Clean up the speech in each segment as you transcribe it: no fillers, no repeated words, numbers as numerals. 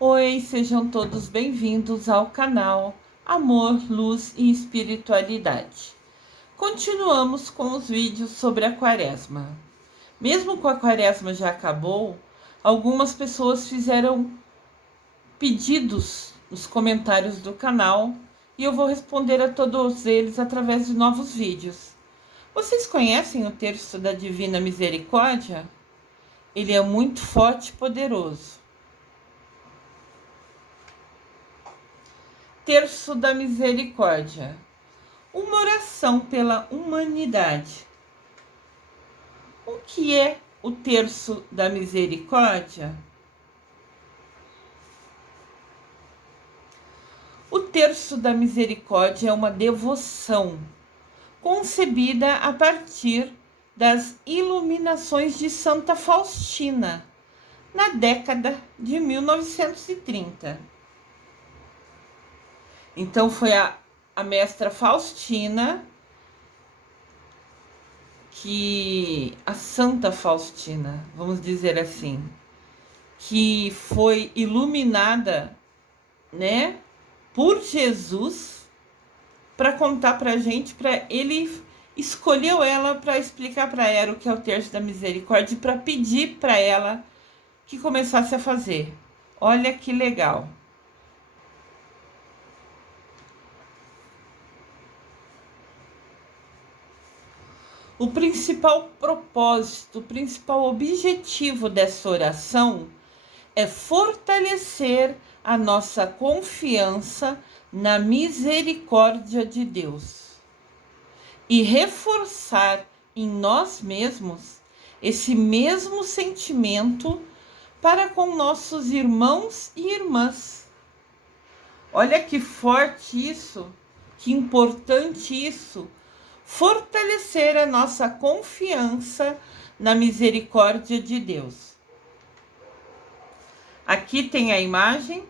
Oi, sejam todos bem-vindos ao canal Amor, Luz e Espiritualidade. Continuamos com os vídeos sobre a Quaresma. Mesmo com a Quaresma já acabou, algumas pessoas fizeram pedidos nos comentários do canal e eu vou responder a todos eles através de novos vídeos. Vocês conhecem o terço da Divina Misericórdia? Ele é muito forte e poderoso. Terço da Misericórdia. Uma oração pela humanidade. O que é o Terço da Misericórdia? O Terço da Misericórdia é uma devoção concebida a partir das iluminações de Santa Faustina, na década de 1930. Então foi a mestra Faustina, a Santa Faustina, vamos dizer assim, que foi iluminada, né, por Jesus para contar para a gente, ele escolheu ela para explicar para ela o que é o Terço da Misericórdia e para pedir para ela que começasse a fazer. Olha que legal. O principal propósito, o principal objetivo dessa oração é fortalecer a nossa confiança na misericórdia de Deus e reforçar em nós mesmos esse mesmo sentimento para com nossos irmãos e irmãs. Olha que forte isso, que importante isso. Fortalecer a nossa confiança na misericórdia de Deus. Aqui tem a imagem.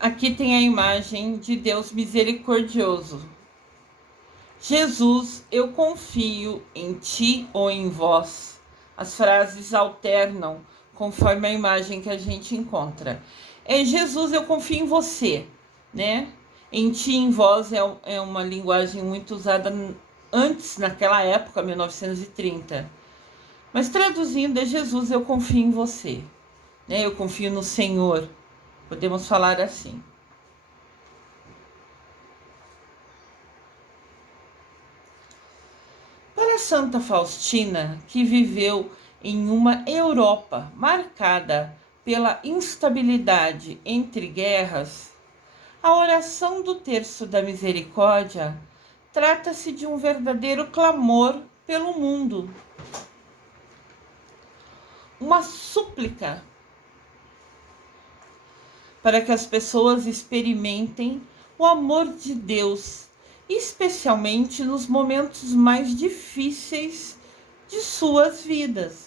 Aqui tem a imagem de Deus misericordioso. Jesus, eu confio em ti ou em vós. As frases alternam conforme a imagem que a gente encontra. Jesus, eu confio em você, né? Em ti, em vós é uma linguagem muito usada antes, naquela época, 1930. Mas traduzindo, é Jesus, eu confio em você, né? Eu confio no Senhor. Podemos falar assim. Para Santa Faustina, que viveu em uma Europa marcada pela instabilidade entre guerras, a oração do Terço da Misericórdia trata-se de um verdadeiro clamor pelo mundo. Uma súplica para que as pessoas experimentem o amor de Deus, especialmente nos momentos mais difíceis de suas vidas.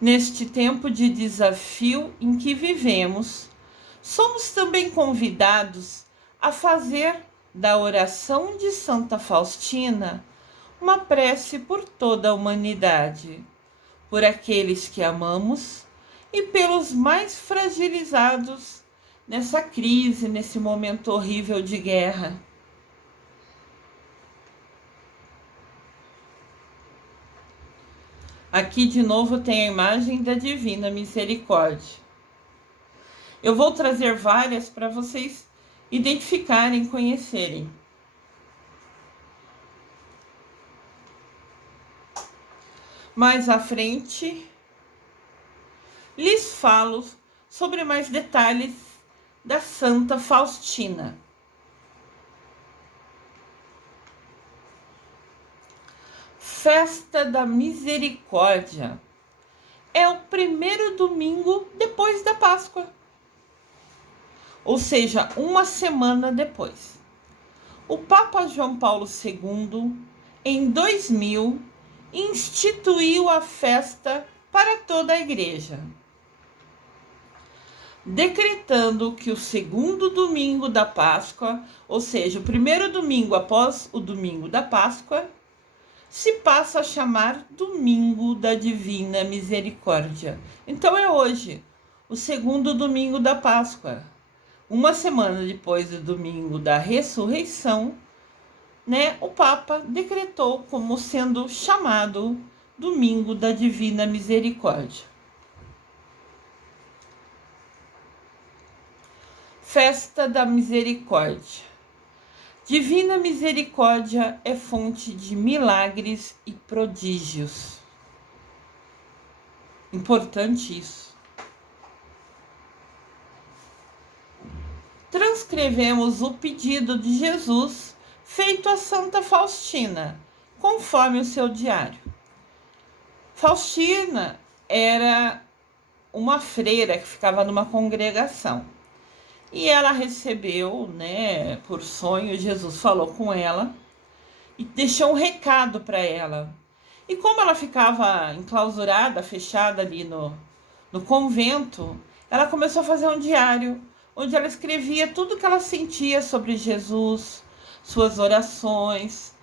Neste tempo de desafio em que vivemos, somos também convidados a fazer da oração de Santa Faustina uma prece por toda a humanidade, por aqueles que amamos e pelos mais fragilizados nessa crise, nesse momento horrível de guerra. Aqui de novo tem a imagem da Divina Misericórdia. Eu vou trazer várias para vocês identificarem, conhecerem. Mais à frente, lhes falo sobre mais detalhes da Santa Faustina. Festa da Misericórdia é o primeiro domingo depois da Páscoa, ou seja, uma semana depois. O Papa João Paulo II, em 2000, instituiu a festa para toda a Igreja, decretando que o segundo domingo da Páscoa, ou seja, o primeiro domingo após o domingo da Páscoa, se passa a chamar Domingo da Divina Misericórdia. Então é hoje, o segundo domingo da Páscoa, uma semana depois do domingo da ressurreição, né? O Papa decretou como sendo chamado Domingo da Divina Misericórdia. Festa da Misericórdia. Divina Misericórdia é fonte de milagres e prodígios. Importante isso. Transcrevemos o pedido de Jesus feito a Santa Faustina, conforme o seu diário. Faustina era uma freira que ficava numa congregação. E ela recebeu, né, por sonho, Jesus falou com ela e deixou um recado para ela. E como ela ficava enclausurada, fechada ali no convento, ela começou a fazer um diário, onde ela escrevia tudo que ela sentia sobre Jesus, suas orações,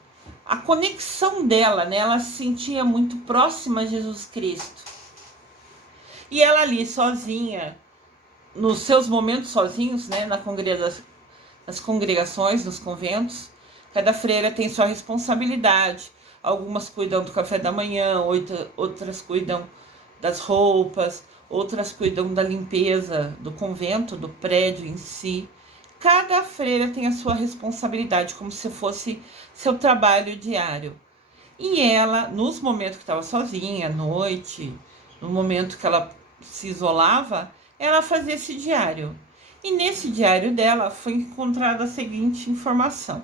a conexão dela, né? Ela se sentia muito próxima a Jesus Cristo. E ela ali sozinha, nos seus momentos sozinhos, né, nas congregações, nos conventos, cada freira tem sua responsabilidade. Algumas cuidam do café da manhã, outras cuidam das roupas, outras cuidam da limpeza do convento, do prédio em si. Cada freira tem a sua responsabilidade, como se fosse seu trabalho diário. E ela, nos momentos que estava sozinha, à noite, no momento que ela se isolava, ela fazia esse diário. E nesse diário dela foi encontrada a seguinte informação.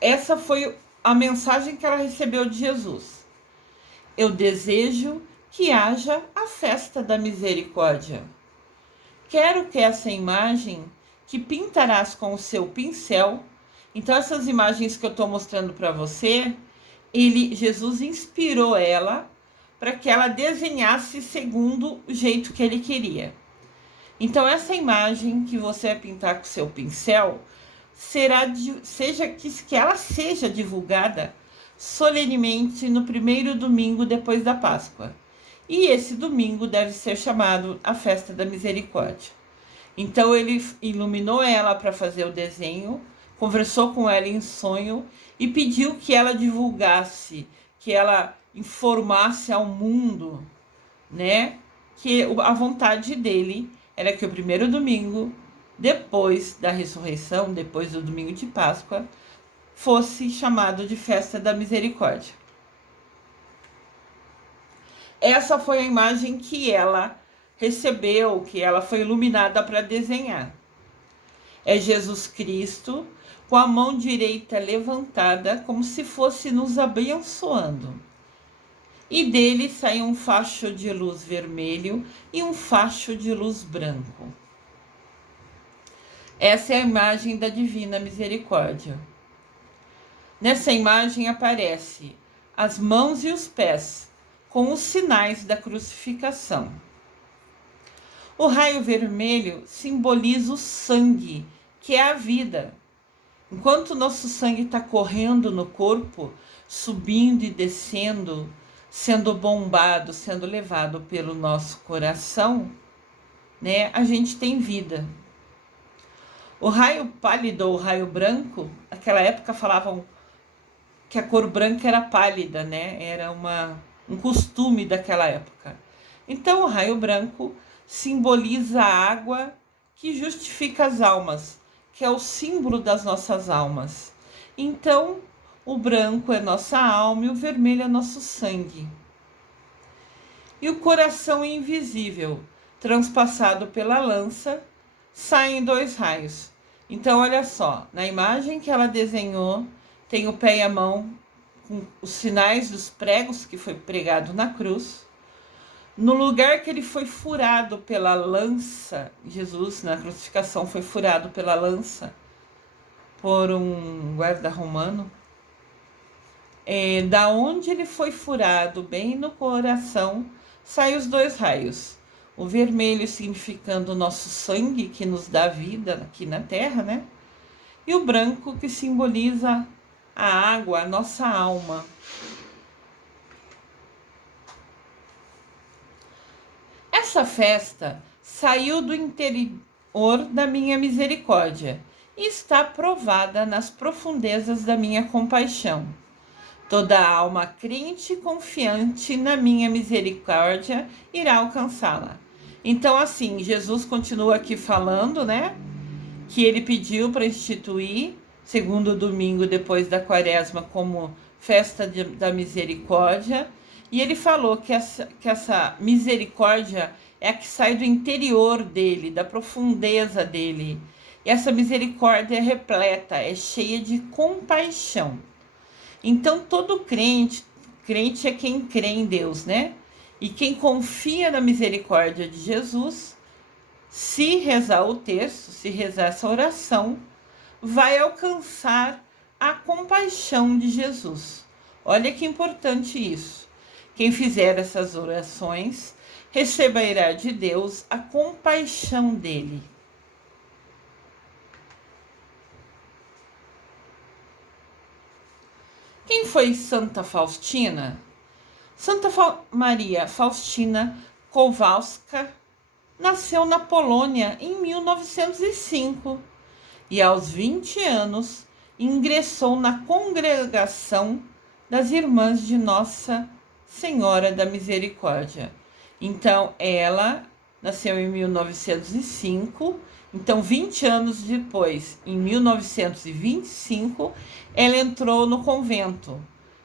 Essa foi a mensagem que ela recebeu de Jesus. Eu desejo que haja a festa da misericórdia. Quero que essa imagem que pintarás com o seu pincel, então essas imagens que eu estou mostrando para você, Jesus inspirou ela para que ela desenhasse segundo o jeito que ele queria. Então essa imagem que você vai pintar com o seu pincel, que ela seja divulgada solenemente no primeiro domingo depois da Páscoa. E esse domingo deve ser chamado a Festa da Misericórdia. Então ele iluminou ela para fazer o desenho, conversou com ela em sonho e pediu que ela divulgasse, que ela informasse ao mundo, né, que a vontade dele era que o primeiro domingo, depois da ressurreição, depois do domingo de Páscoa, fosse chamado de Festa da Misericórdia. Essa foi a imagem que ela recebeu, que ela foi iluminada para desenhar. É Jesus Cristo com a mão direita levantada, como se fosse nos abençoando. E dele sai um facho de luz vermelho e um facho de luz branco. Essa é a imagem da Divina Misericórdia. Nessa imagem aparece as mãos e os pés, com os sinais da crucificação. O raio vermelho simboliza o sangue, que é a vida. Enquanto o nosso sangue está correndo no corpo, subindo e descendo, sendo bombado, sendo levado pelo nosso coração, né, a gente tem vida. O raio pálido ou raio branco, naquela época falavam que a cor branca era pálida, né? Era um costume daquela época. Então o raio branco simboliza a água que justifica as almas, que é o símbolo das nossas almas. Então o branco é nossa alma e o vermelho é nosso sangue. E o coração invisível, transpassado pela lança, saem 2 raios. Então, olha só, na imagem que ela desenhou, tem o pé e a mão com os sinais dos pregos que foi pregado na cruz. No lugar que ele foi furado pela lança, Jesus na crucificação foi furado pela lança por um guarda romano. Da onde ele foi furado, bem no coração, saem os 2 raios. O vermelho significando o nosso sangue, que nos dá vida aqui na terra, né? E o branco, que simboliza a água à nossa alma. Essa festa saiu do interior da minha misericórdia e está provada nas profundezas da minha compaixão. Toda alma crente e confiante na minha misericórdia irá alcançá-la. Então, assim, Jesus continua aqui falando, né? Que ele pediu para instituir, segundo domingo depois da quaresma, como festa da misericórdia. E ele falou que essa misericórdia é a que sai do interior dele, da profundeza dele. E essa misericórdia é repleta, é cheia de compaixão. Então, todo crente é quem crê em Deus, né? E quem confia na misericórdia de Jesus, se rezar o terço, se rezar essa oração, vai alcançar a compaixão de Jesus. Olha que importante isso. Quem fizer essas orações receberá de Deus a compaixão dele. Quem foi Santa Faustina? Maria Faustina Kowalska nasceu na Polônia em 1905 e aos 20 anos ingressou na congregação das Irmãs de Nossa Senhora da Misericórdia. Então, ela nasceu em 1905, então 20 anos depois, em 1925, ela entrou no convento,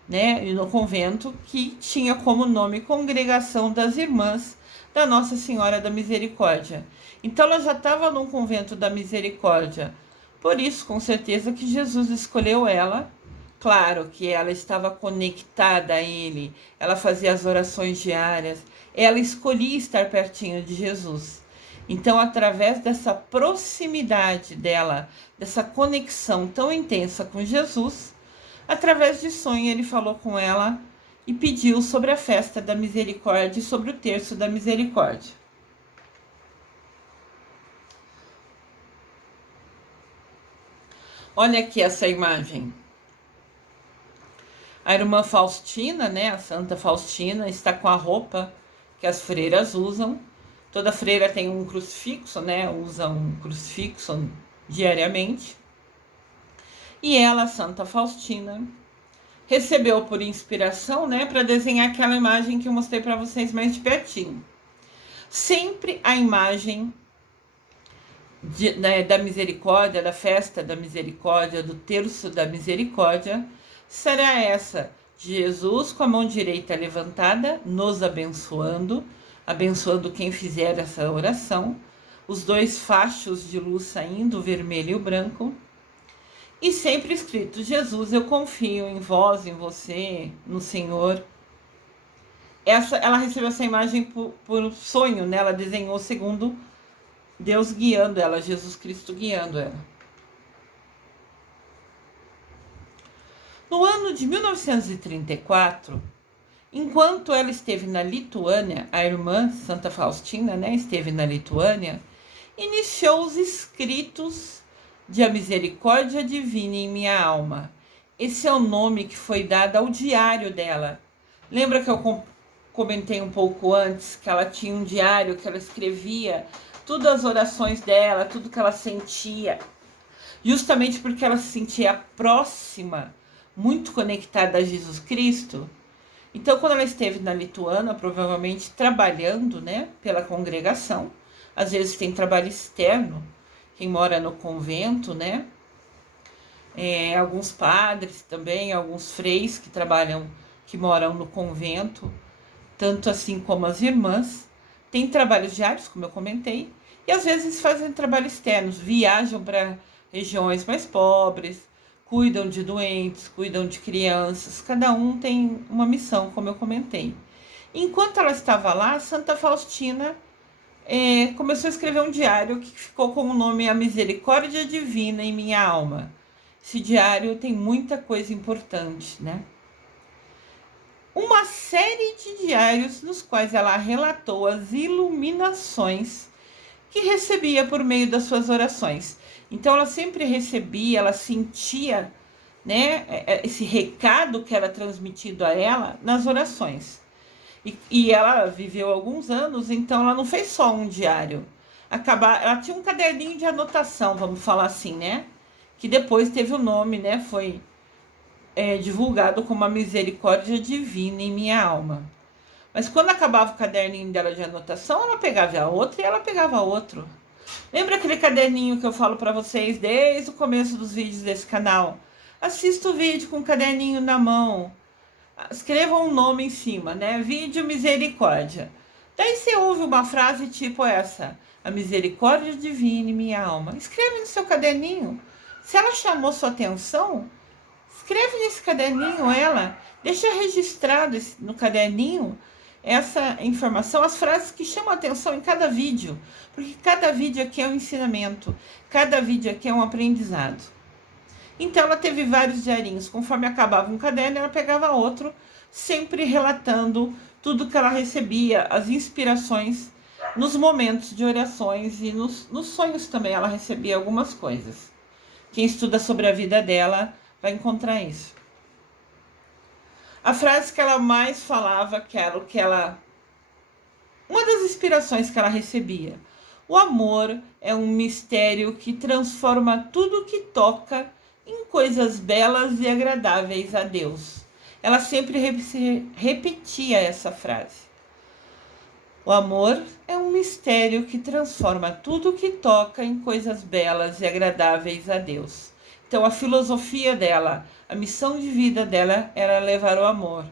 né? E no convento que tinha como nome Congregação das Irmãs da Nossa Senhora da Misericórdia. Então, ela já estava no convento da Misericórdia. Por isso, com certeza, que Jesus escolheu ela. Claro que ela estava conectada a ele, ela fazia as orações diárias, ela escolhia estar pertinho de Jesus. Então, através dessa proximidade dela, dessa conexão tão intensa com Jesus, através de sonho ele falou com ela e pediu sobre a festa da misericórdia e sobre o terço da misericórdia. Olha aqui essa imagem. A irmã Faustina, né, a Santa Faustina, está com a roupa que as freiras usam. Toda freira tem um crucifixo, né, usa um crucifixo diariamente. E ela, Santa Faustina, recebeu por inspiração, né, para desenhar aquela imagem que eu mostrei para vocês mais de pertinho. Sempre a imagem da misericórdia, da festa da misericórdia, do terço da misericórdia, será essa: Jesus com a mão direita levantada, nos abençoando, abençoando quem fizer essa oração, os dois fachos de luz saindo, o vermelho e o branco, e sempre escrito: Jesus, eu confio em vós, em você, no Senhor. Ela recebeu essa imagem por sonho, né? Ela desenhou segundo Deus guiando ela, Jesus Cristo guiando ela. No ano de 1934, enquanto ela esteve na Lituânia, a irmã Santa Faustina, né, esteve na Lituânia, iniciou os escritos de A Misericórdia Divina em Minha Alma. Esse é o nome que foi dado ao diário dela. Lembra que eu comentei um pouco antes que ela tinha um diário que ela escrevia todas as orações dela, tudo que ela sentia, justamente porque ela se sentia próxima, muito conectada a Jesus Cristo. Então, quando ela esteve na Lituânia, provavelmente trabalhando, né, pela congregação, às vezes tem trabalho externo, quem mora no convento, né, alguns padres também, alguns freis que trabalham, que moram no convento, tanto assim como as irmãs, tem trabalhos diários, como eu comentei, e às vezes fazem trabalho externos, viajam para regiões mais pobres, cuidam de doentes, cuidam de crianças, cada um tem uma missão, como eu comentei. Enquanto ela estava lá, Santa Faustina começou a escrever um diário que ficou com o nome A Misericórdia Divina em Minha Alma. Esse diário tem muita coisa importante, né? Uma série de diários nos quais ela relatou as iluminações que recebia por meio das suas orações. Então ela sempre recebia, ela sentia né, esse recado que era transmitido a ela nas orações. E ela viveu alguns anos, então ela não fez só um diário. Ela tinha um caderninho de anotação, vamos falar assim, né? Que depois teve o nome, né? Foi divulgado como a misericórdia divina em minha alma. Mas quando acabava o caderninho dela de anotação, ela pegava a outra e ela pegava outro. Lembra aquele caderninho que eu falo para vocês desde o começo dos vídeos desse canal? Assista o vídeo com o caderninho na mão. Escreva um nome em cima, né? Vídeo misericórdia. Daí você ouve uma frase tipo essa: a misericórdia divina em minha alma. Escreve no seu caderninho. Se ela chamou sua atenção, escreve nesse caderninho ela. Deixa registrado no caderninho essa informação, as frases que chamam a atenção em cada vídeo. Porque cada vídeo aqui é um ensinamento. Cada vídeo aqui é um aprendizado. Então ela teve vários diarinhos. Conforme acabava um caderno, ela pegava outro, sempre relatando tudo que ela recebia, as inspirações nos momentos de orações e nos sonhos também ela recebia algumas coisas. Quem estuda sobre a vida dela vai encontrar isso. A frase que ela mais falava, que era o que ela... Uma das inspirações que ela recebia. O amor é um mistério que transforma tudo que toca em coisas belas e agradáveis a Deus. Ela sempre repetia essa frase. O amor é um mistério que transforma tudo que toca em coisas belas e agradáveis a Deus. Então a filosofia dela, a missão de vida dela era levar o amor.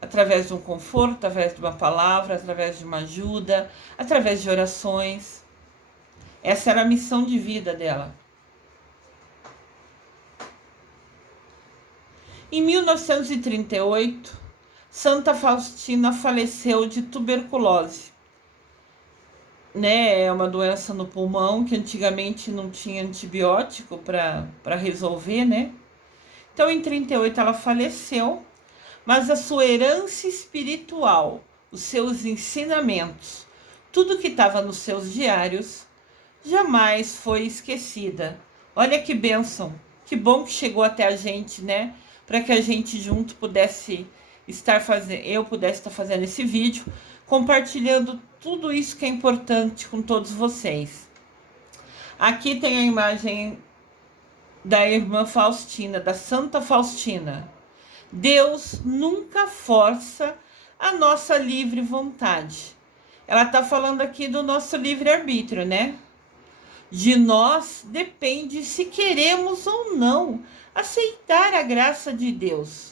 Através de um conforto, através de uma palavra, através de uma ajuda, através de orações. Essa era a missão de vida dela. Em 1938, Santa Faustina faleceu de tuberculose. É uma doença no pulmão que antigamente não tinha antibiótico para resolver, né? Então, em 38 ela faleceu, mas a sua herança espiritual, os seus ensinamentos, tudo que estava nos seus diários, jamais foi esquecida. Olha que bênção, que bom que chegou até a gente, né? Para que a gente junto pudesse eu pudesse estar fazendo esse vídeo, compartilhando tudo isso que é importante com todos vocês. Aqui tem a imagem da irmã Faustina, da Santa Faustina. Deus nunca força a nossa livre vontade. Ela está falando aqui do nosso livre-arbítrio, né? De nós depende se queremos ou não aceitar a graça de Deus.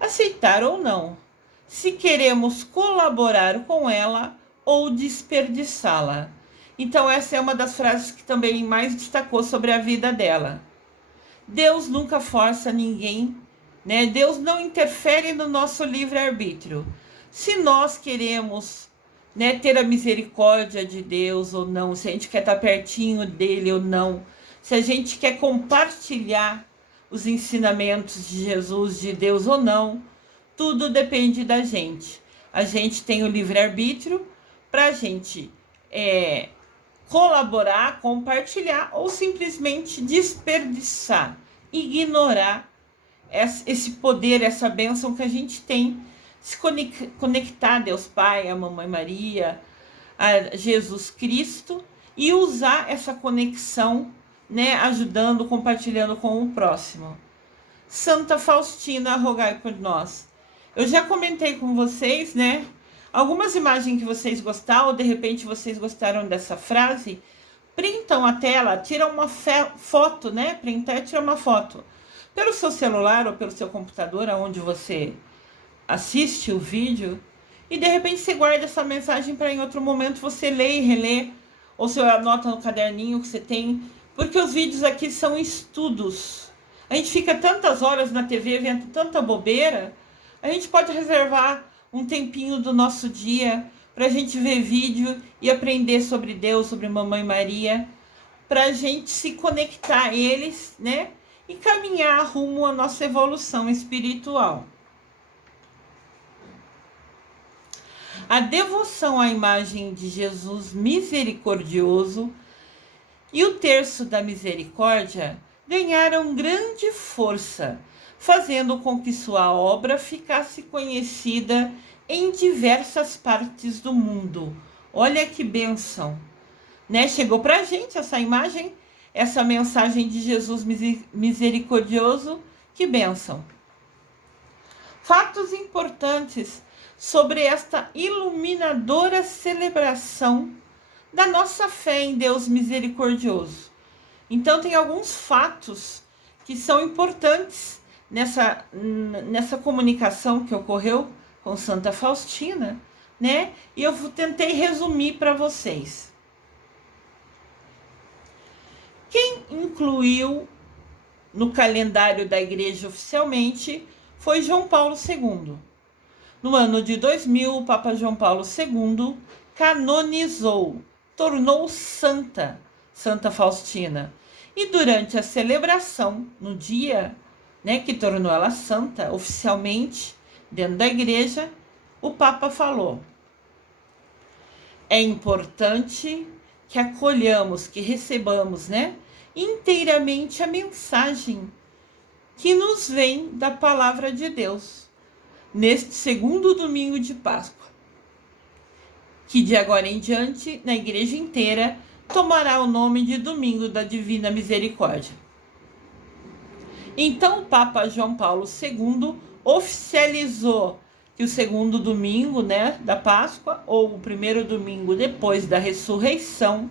Aceitar ou não. Se queremos colaborar com ela ou desperdiçá-la. Então essa é uma das frases que também mais destacou sobre a vida dela. Deus nunca força ninguém, né? Deus não interfere no nosso livre-arbítrio. Se nós queremos, né, ter a misericórdia de Deus ou não, se a gente quer estar pertinho dele ou não, se a gente quer compartilhar os ensinamentos de Jesus, de Deus ou não, tudo depende da gente. A gente tem o livre-arbítrio para a gente colaborar, compartilhar ou simplesmente desperdiçar, ignorar esse poder, essa bênção que a gente tem, se conectar a Deus Pai, a Mamãe Maria, a Jesus Cristo e usar essa conexão, né, ajudando, compartilhando com o próximo. Santa Faustina, rogai por nós. Eu já comentei com vocês, né, algumas imagens que vocês gostaram, ou de repente vocês gostaram dessa frase, printam a tela, tiram uma foto, né, printar e tirar uma foto. Pelo seu celular ou pelo seu computador, onde você assiste o vídeo, e de repente você guarda essa mensagem para em outro momento você ler e reler, ou você anota no caderninho que você tem, porque os vídeos aqui são estudos. A gente fica tantas horas na TV vendo tanta bobeira, a gente pode reservar um tempinho do nosso dia para a gente ver vídeo e aprender sobre Deus, sobre Mamãe Maria, para a gente se conectar a eles, né? E caminhar rumo à nossa evolução espiritual. A devoção à imagem de Jesus misericordioso e o terço da misericórdia ganharam grande força, fazendo com que sua obra ficasse conhecida em diversas partes do mundo. Olha que bênção, né? Chegou para a gente essa imagem, essa mensagem de Jesus misericordioso, que bênção. Fatos importantes sobre esta iluminadora celebração da nossa fé em Deus misericordioso. Então, tem alguns fatos que são importantes nessa comunicação que ocorreu com Santa Faustina, né? E eu tentei resumir para vocês. Quem incluiu no calendário da igreja oficialmente foi João Paulo II. No ano de 2000, o Papa João Paulo II canonizou, tornou santa Santa Faustina. E durante a celebração, no dia, né, que tornou ela santa oficialmente dentro da igreja, o Papa falou: é importante que acolhamos, que recebamos, né, inteiramente a mensagem que nos vem da palavra de Deus neste segundo domingo de Páscoa, que de agora em diante, na igreja inteira, tomará o nome de Domingo da Divina Misericórdia. Então, o Papa João Paulo II oficializou que o segundo domingo, né, da Páscoa, ou o primeiro domingo depois da ressurreição,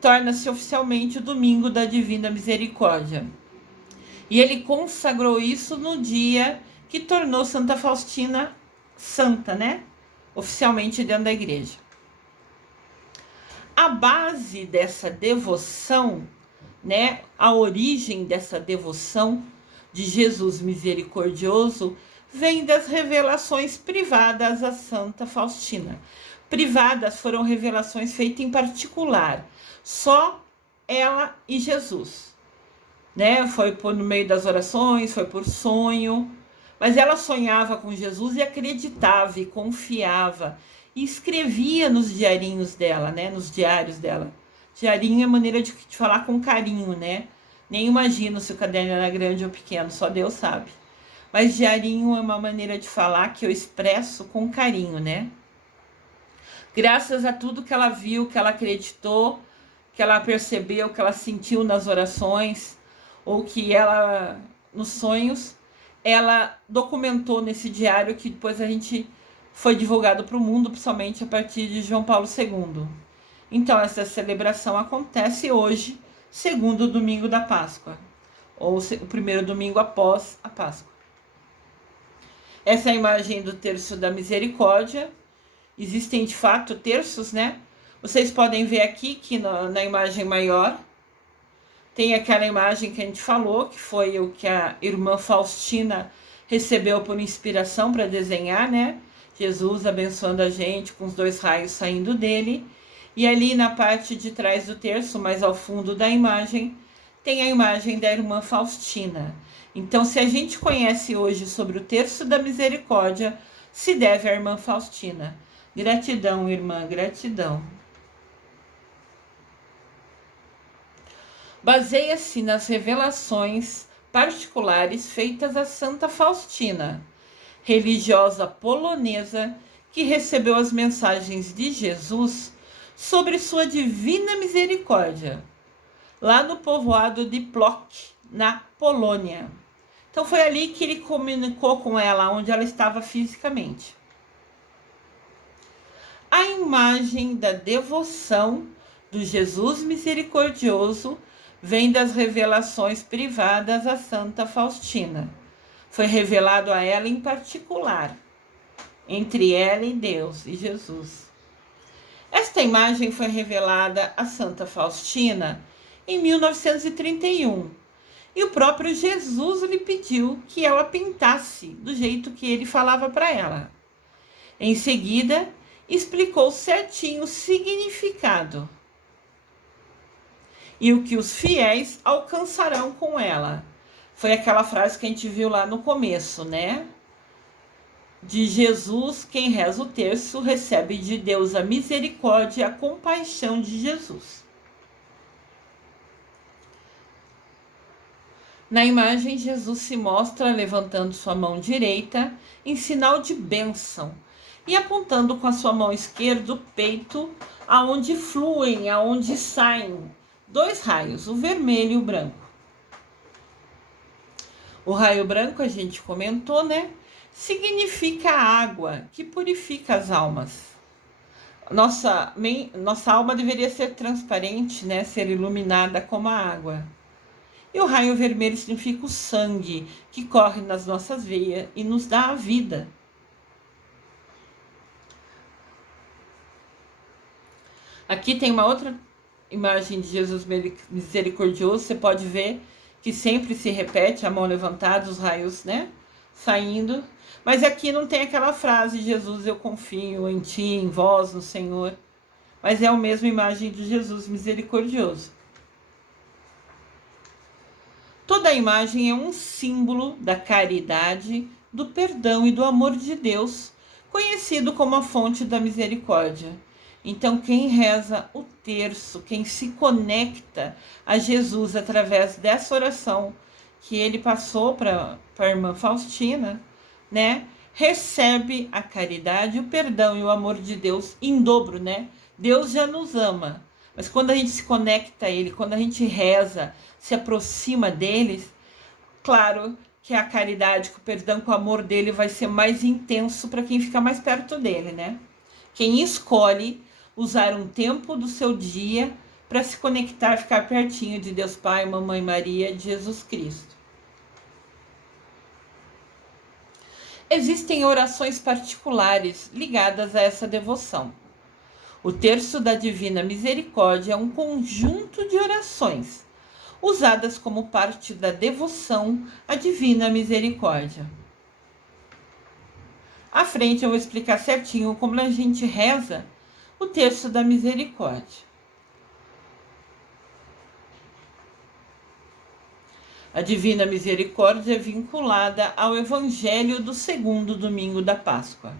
torna-se oficialmente o Domingo da Divina Misericórdia. E ele consagrou isso no dia que tornou Santa Faustina santa, né? Oficialmente dentro da igreja. A base dessa devoção, né? A origem dessa devoção de Jesus misericordioso vem das revelações privadas a Santa Faustina. Privadas foram revelações feitas em particular, só ela e Jesus, né? Foi no meio das orações, foi por sonho, mas ela sonhava com Jesus e acreditava e confiava e escrevia nos diarinhos dela, né? Nos diários dela. Diarinho é maneira de falar com carinho, né? Nem imagino se o caderno era grande ou pequeno, só Deus sabe. Mas diarinho é uma maneira de falar que eu expresso com carinho, né? Graças a tudo que ela viu, que ela acreditou, que ela percebeu, que ela sentiu nas orações, ou que ela, nos sonhos, ela documentou nesse diário que depois a gente foi divulgado para o mundo, principalmente a partir de João Paulo II. Então, essa celebração acontece hoje, segundo domingo da Páscoa, ou o primeiro domingo após a Páscoa. Essa é a imagem do terço da misericórdia. Existem, de fato, terços, né? Vocês podem ver aqui que na imagem maior tem aquela imagem que a gente falou, que foi o que a irmã Faustina recebeu por inspiração para desenhar, né? Jesus abençoando a gente com os 2 raios saindo dele. E ali na parte de trás do terço, mais ao fundo da imagem, tem a imagem da irmã Faustina. Então, se a gente conhece hoje sobre o terço da misericórdia, se deve à irmã Faustina. Gratidão, irmã, gratidão. Baseia-se nas revelações particulares feitas a Santa Faustina, religiosa polonesa que recebeu as mensagens de Jesus sobre sua divina misericórdia, lá no povoado de Płock, na Polônia. Então foi ali que ele comunicou com ela, onde ela estava fisicamente. A imagem da devoção do Jesus misericordioso vem das revelações privadas a Santa Faustina. Foi revelado a ela em particular, entre ela e Deus e Jesus. Esta imagem foi revelada a Santa Faustina em 1931. E o próprio Jesus lhe pediu que ela pintasse do jeito que ele falava para ela. Em seguida, explicou certinho o significado e o que os fiéis alcançarão com ela. Foi aquela frase que a gente viu lá no começo, né? De Jesus, quem reza o terço, recebe de Deus a misericórdia e a compaixão de Jesus. Na imagem, Jesus se mostra levantando sua mão direita em sinal de bênção e apontando com a sua mão esquerda o peito, aonde fluem, aonde saem dois raios, o vermelho e o branco. O raio branco, a gente comentou, né? Significa água que purifica as almas. Nossa alma deveria ser transparente, né? Ser iluminada como a água. E o raio vermelho significa o sangue que corre nas nossas veias e nos dá a vida. Aqui tem uma outra imagem de Jesus misericordioso. Você pode ver que sempre se repete a mão levantada, os raios, né? Saindo. Mas aqui não tem aquela frase: Jesus, eu confio em ti, em vós, no Senhor. Mas é a mesma imagem de Jesus misericordioso. Toda a imagem é um símbolo da caridade, do perdão e do amor de Deus, conhecido como a fonte da misericórdia. Então, quem reza o terço, quem se conecta a Jesus através dessa oração que ele passou para a irmã Faustina, né? Recebe a caridade, o perdão e o amor de Deus em dobro, né? Deus já nos ama, mas quando a gente se conecta a Ele, quando a gente reza, se aproxima deles, claro que a caridade, que o perdão, que o amor dele vai ser mais intenso para quem fica mais perto dele, né? Quem escolhe usar um tempo do seu dia para se conectar, ficar pertinho de Deus Pai, Mamãe Maria, de Jesus Cristo. Existem orações particulares ligadas a essa devoção. O terço da Divina Misericórdia é um conjunto de orações usadas como parte da devoção à Divina Misericórdia. À frente eu vou explicar certinho como a gente reza o terço da misericórdia. A Divina Misericórdia é vinculada ao Evangelho do segundo domingo da Páscoa.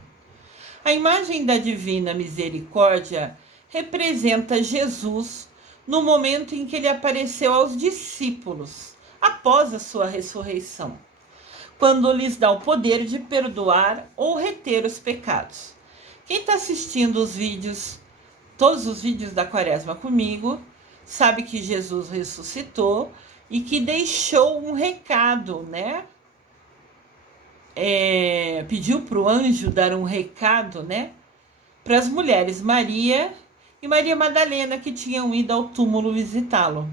A imagem da Divina Misericórdia representa Jesus no momento em que ele apareceu aos discípulos, após a sua ressurreição, quando lhes dá o poder de perdoar ou reter os pecados. Quem está assistindo os vídeos, todos os vídeos da Quaresma comigo, sabe que Jesus ressuscitou e que deixou um recado, né? Pediu para o anjo dar um recado, né? Para as mulheres Maria e Maria Madalena, que tinham ido ao túmulo visitá-lo.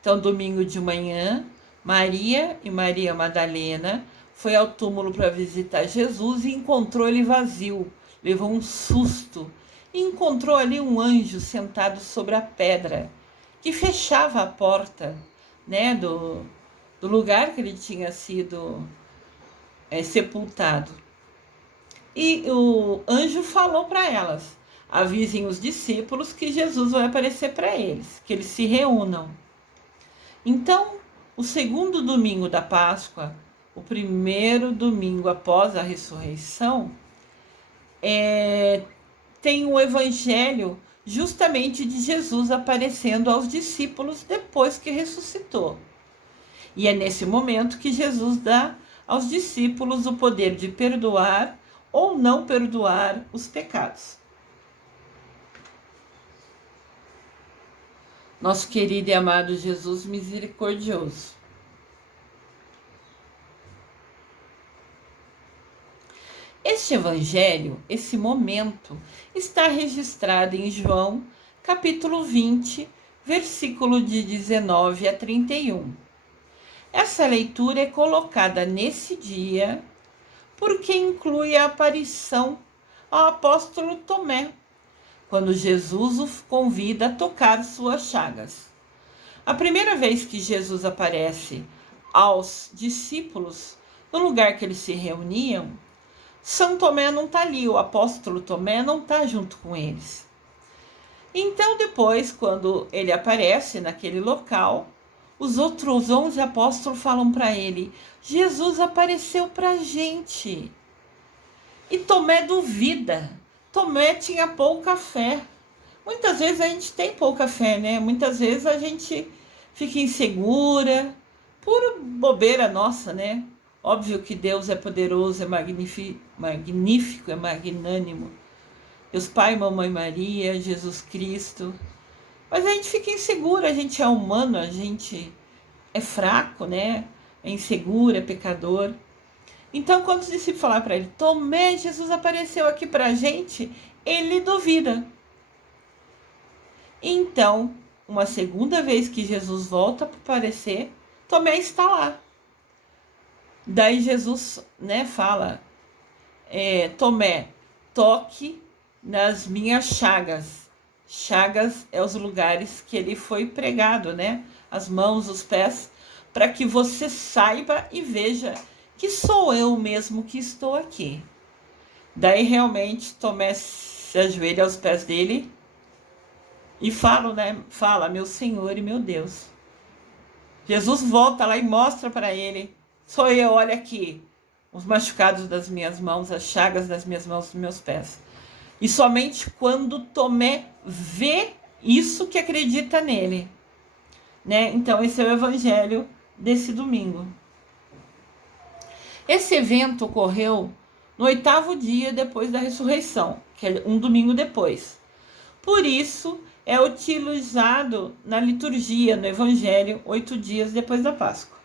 Então, domingo de manhã, Maria e Maria Madalena foi ao túmulo para visitar Jesus e encontrou ele vazio. Levou um susto e encontrou ali um anjo sentado sobre a pedra, que fechava a porta, né, do lugar que ele tinha sido sepultado. E o anjo falou para elas: avisem os discípulos que Jesus vai aparecer para eles, que eles se reúnam. Então, o segundo domingo da Páscoa, o primeiro domingo após a ressurreição, tem o evangelho justamente de Jesus aparecendo aos discípulos depois que ressuscitou. E é nesse momento que Jesus dá aos discípulos o poder de perdoar ou não perdoar os pecados. Nosso querido e amado Jesus misericordioso. Este evangelho, esse momento, está registrado em João, capítulo 20, versículo de 19 a 31. Essa leitura é colocada nesse dia porque inclui a aparição ao apóstolo Tomé, quando Jesus o convida a tocar suas chagas. A primeira vez que Jesus aparece aos discípulos, no lugar que eles se reuniam, São Tomé não está ali, o apóstolo Tomé não está junto com eles. Então depois, quando ele aparece naquele local, os outros 11 apóstolos falam para ele: Jesus apareceu para a gente. E Tomé duvida. Tomé tinha pouca fé. Muitas vezes a gente tem pouca fé, né? Muitas vezes a gente fica insegura, Por bobeira nossa, né? Óbvio que Deus é poderoso, é magnífico, é magnânimo. Deus Pai, Mamãe Maria, Jesus Cristo. Mas a gente fica inseguro, a gente é humano, a gente é fraco, né? É inseguro, é pecador. Então, quando os discípulos falaram para ele, Tomé, Jesus apareceu aqui para a gente, ele duvida. Então, uma segunda vez que Jesus volta para aparecer, Tomé está lá. Daí Jesus, né, fala, Tomé, toque nas minhas chagas. Chagas é os lugares que ele foi pregado, né? As mãos, os pés, para que você saiba e veja que sou eu mesmo que estou aqui. Daí realmente Tomé se ajoelha aos pés dele e fala, meu Senhor e meu Deus. Jesus volta lá e mostra para ele, sou eu, olha aqui, os machucados das minhas mãos, as chagas das minhas mãos, dos meus pés. E somente quando Tomé vê isso que acredita nele, né? Então esse é o evangelho desse domingo. Esse evento ocorreu no 8º dia depois da ressurreição, que é um domingo depois. Por isso, é utilizado na liturgia, no Evangelho, 8 dias depois da Páscoa.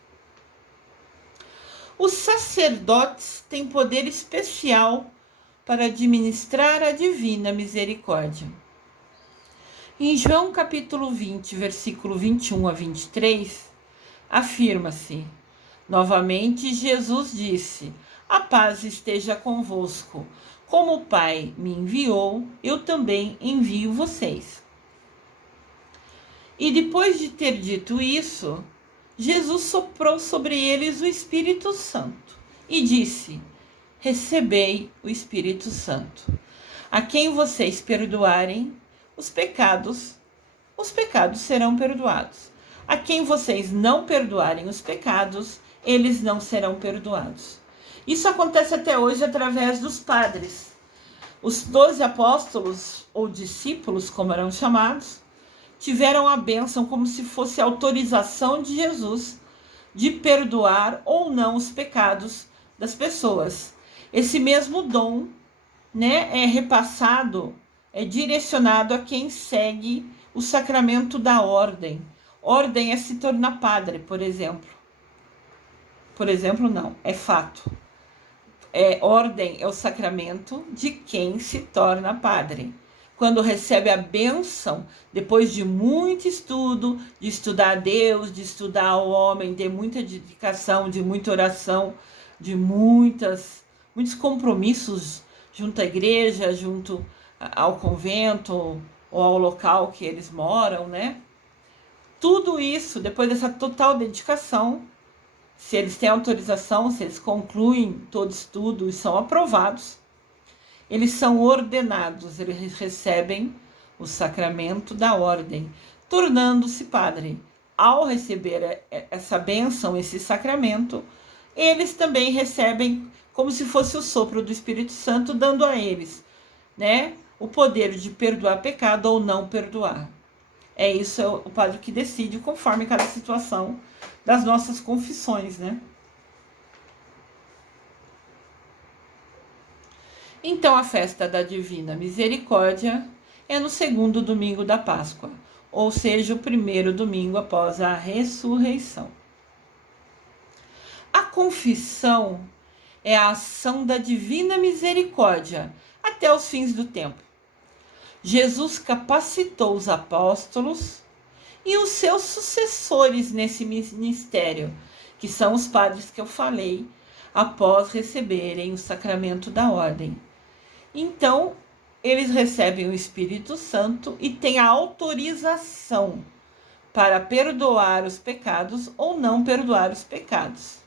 Os sacerdotes têm poder especial para administrar a divina misericórdia. Em João capítulo 20, versículo 21 a 23, afirma-se, novamente Jesus disse, a paz esteja convosco. Como o Pai me enviou, eu também envio vocês. E depois de ter dito isso, Jesus soprou sobre eles o Espírito Santo e disse, recebei o Espírito Santo. A quem vocês perdoarem os pecados serão perdoados. A quem vocês não perdoarem os pecados, eles não serão perdoados. Isso acontece até hoje através dos padres. Os 12 apóstolos, ou discípulos, como eram chamados, tiveram a bênção como se fosse a autorização de Jesus de perdoar ou não os pecados das pessoas. Esse mesmo dom, né, é repassado, é direcionado a quem segue o sacramento da ordem. Ordem é se tornar padre, por exemplo. Por exemplo, não, é fato. Ordem é o sacramento de quem se torna padre. Quando recebe a bênção, depois de muito estudo, de estudar a Deus, de estudar o homem, de muita dedicação, de muita oração, de muitos compromissos junto à igreja, junto ao convento ou ao local que eles moram, né? Tudo isso, depois dessa total dedicação, se eles têm autorização, se eles concluem todo estudo e são aprovados, eles são ordenados, eles recebem o sacramento da ordem, tornando-se padre. Ao receber essa bênção, esse sacramento, eles também recebem como se fosse o sopro do Espírito Santo, dando a eles, né, o poder de perdoar pecado ou não perdoar. É isso, é o padre que decide conforme cada situação das nossas confissões, né? Então, a festa da Divina Misericórdia é no 2º domingo da Páscoa, ou seja, o 1º domingo após a ressurreição. A confissão é a ação da Divina Misericórdia até os fins do tempo. Jesus capacitou os apóstolos e os seus sucessores nesse ministério, que são os padres que eu falei, após receberem o sacramento da ordem. Então, eles recebem o Espírito Santo e têm a autorização para perdoar os pecados ou não perdoar os pecados.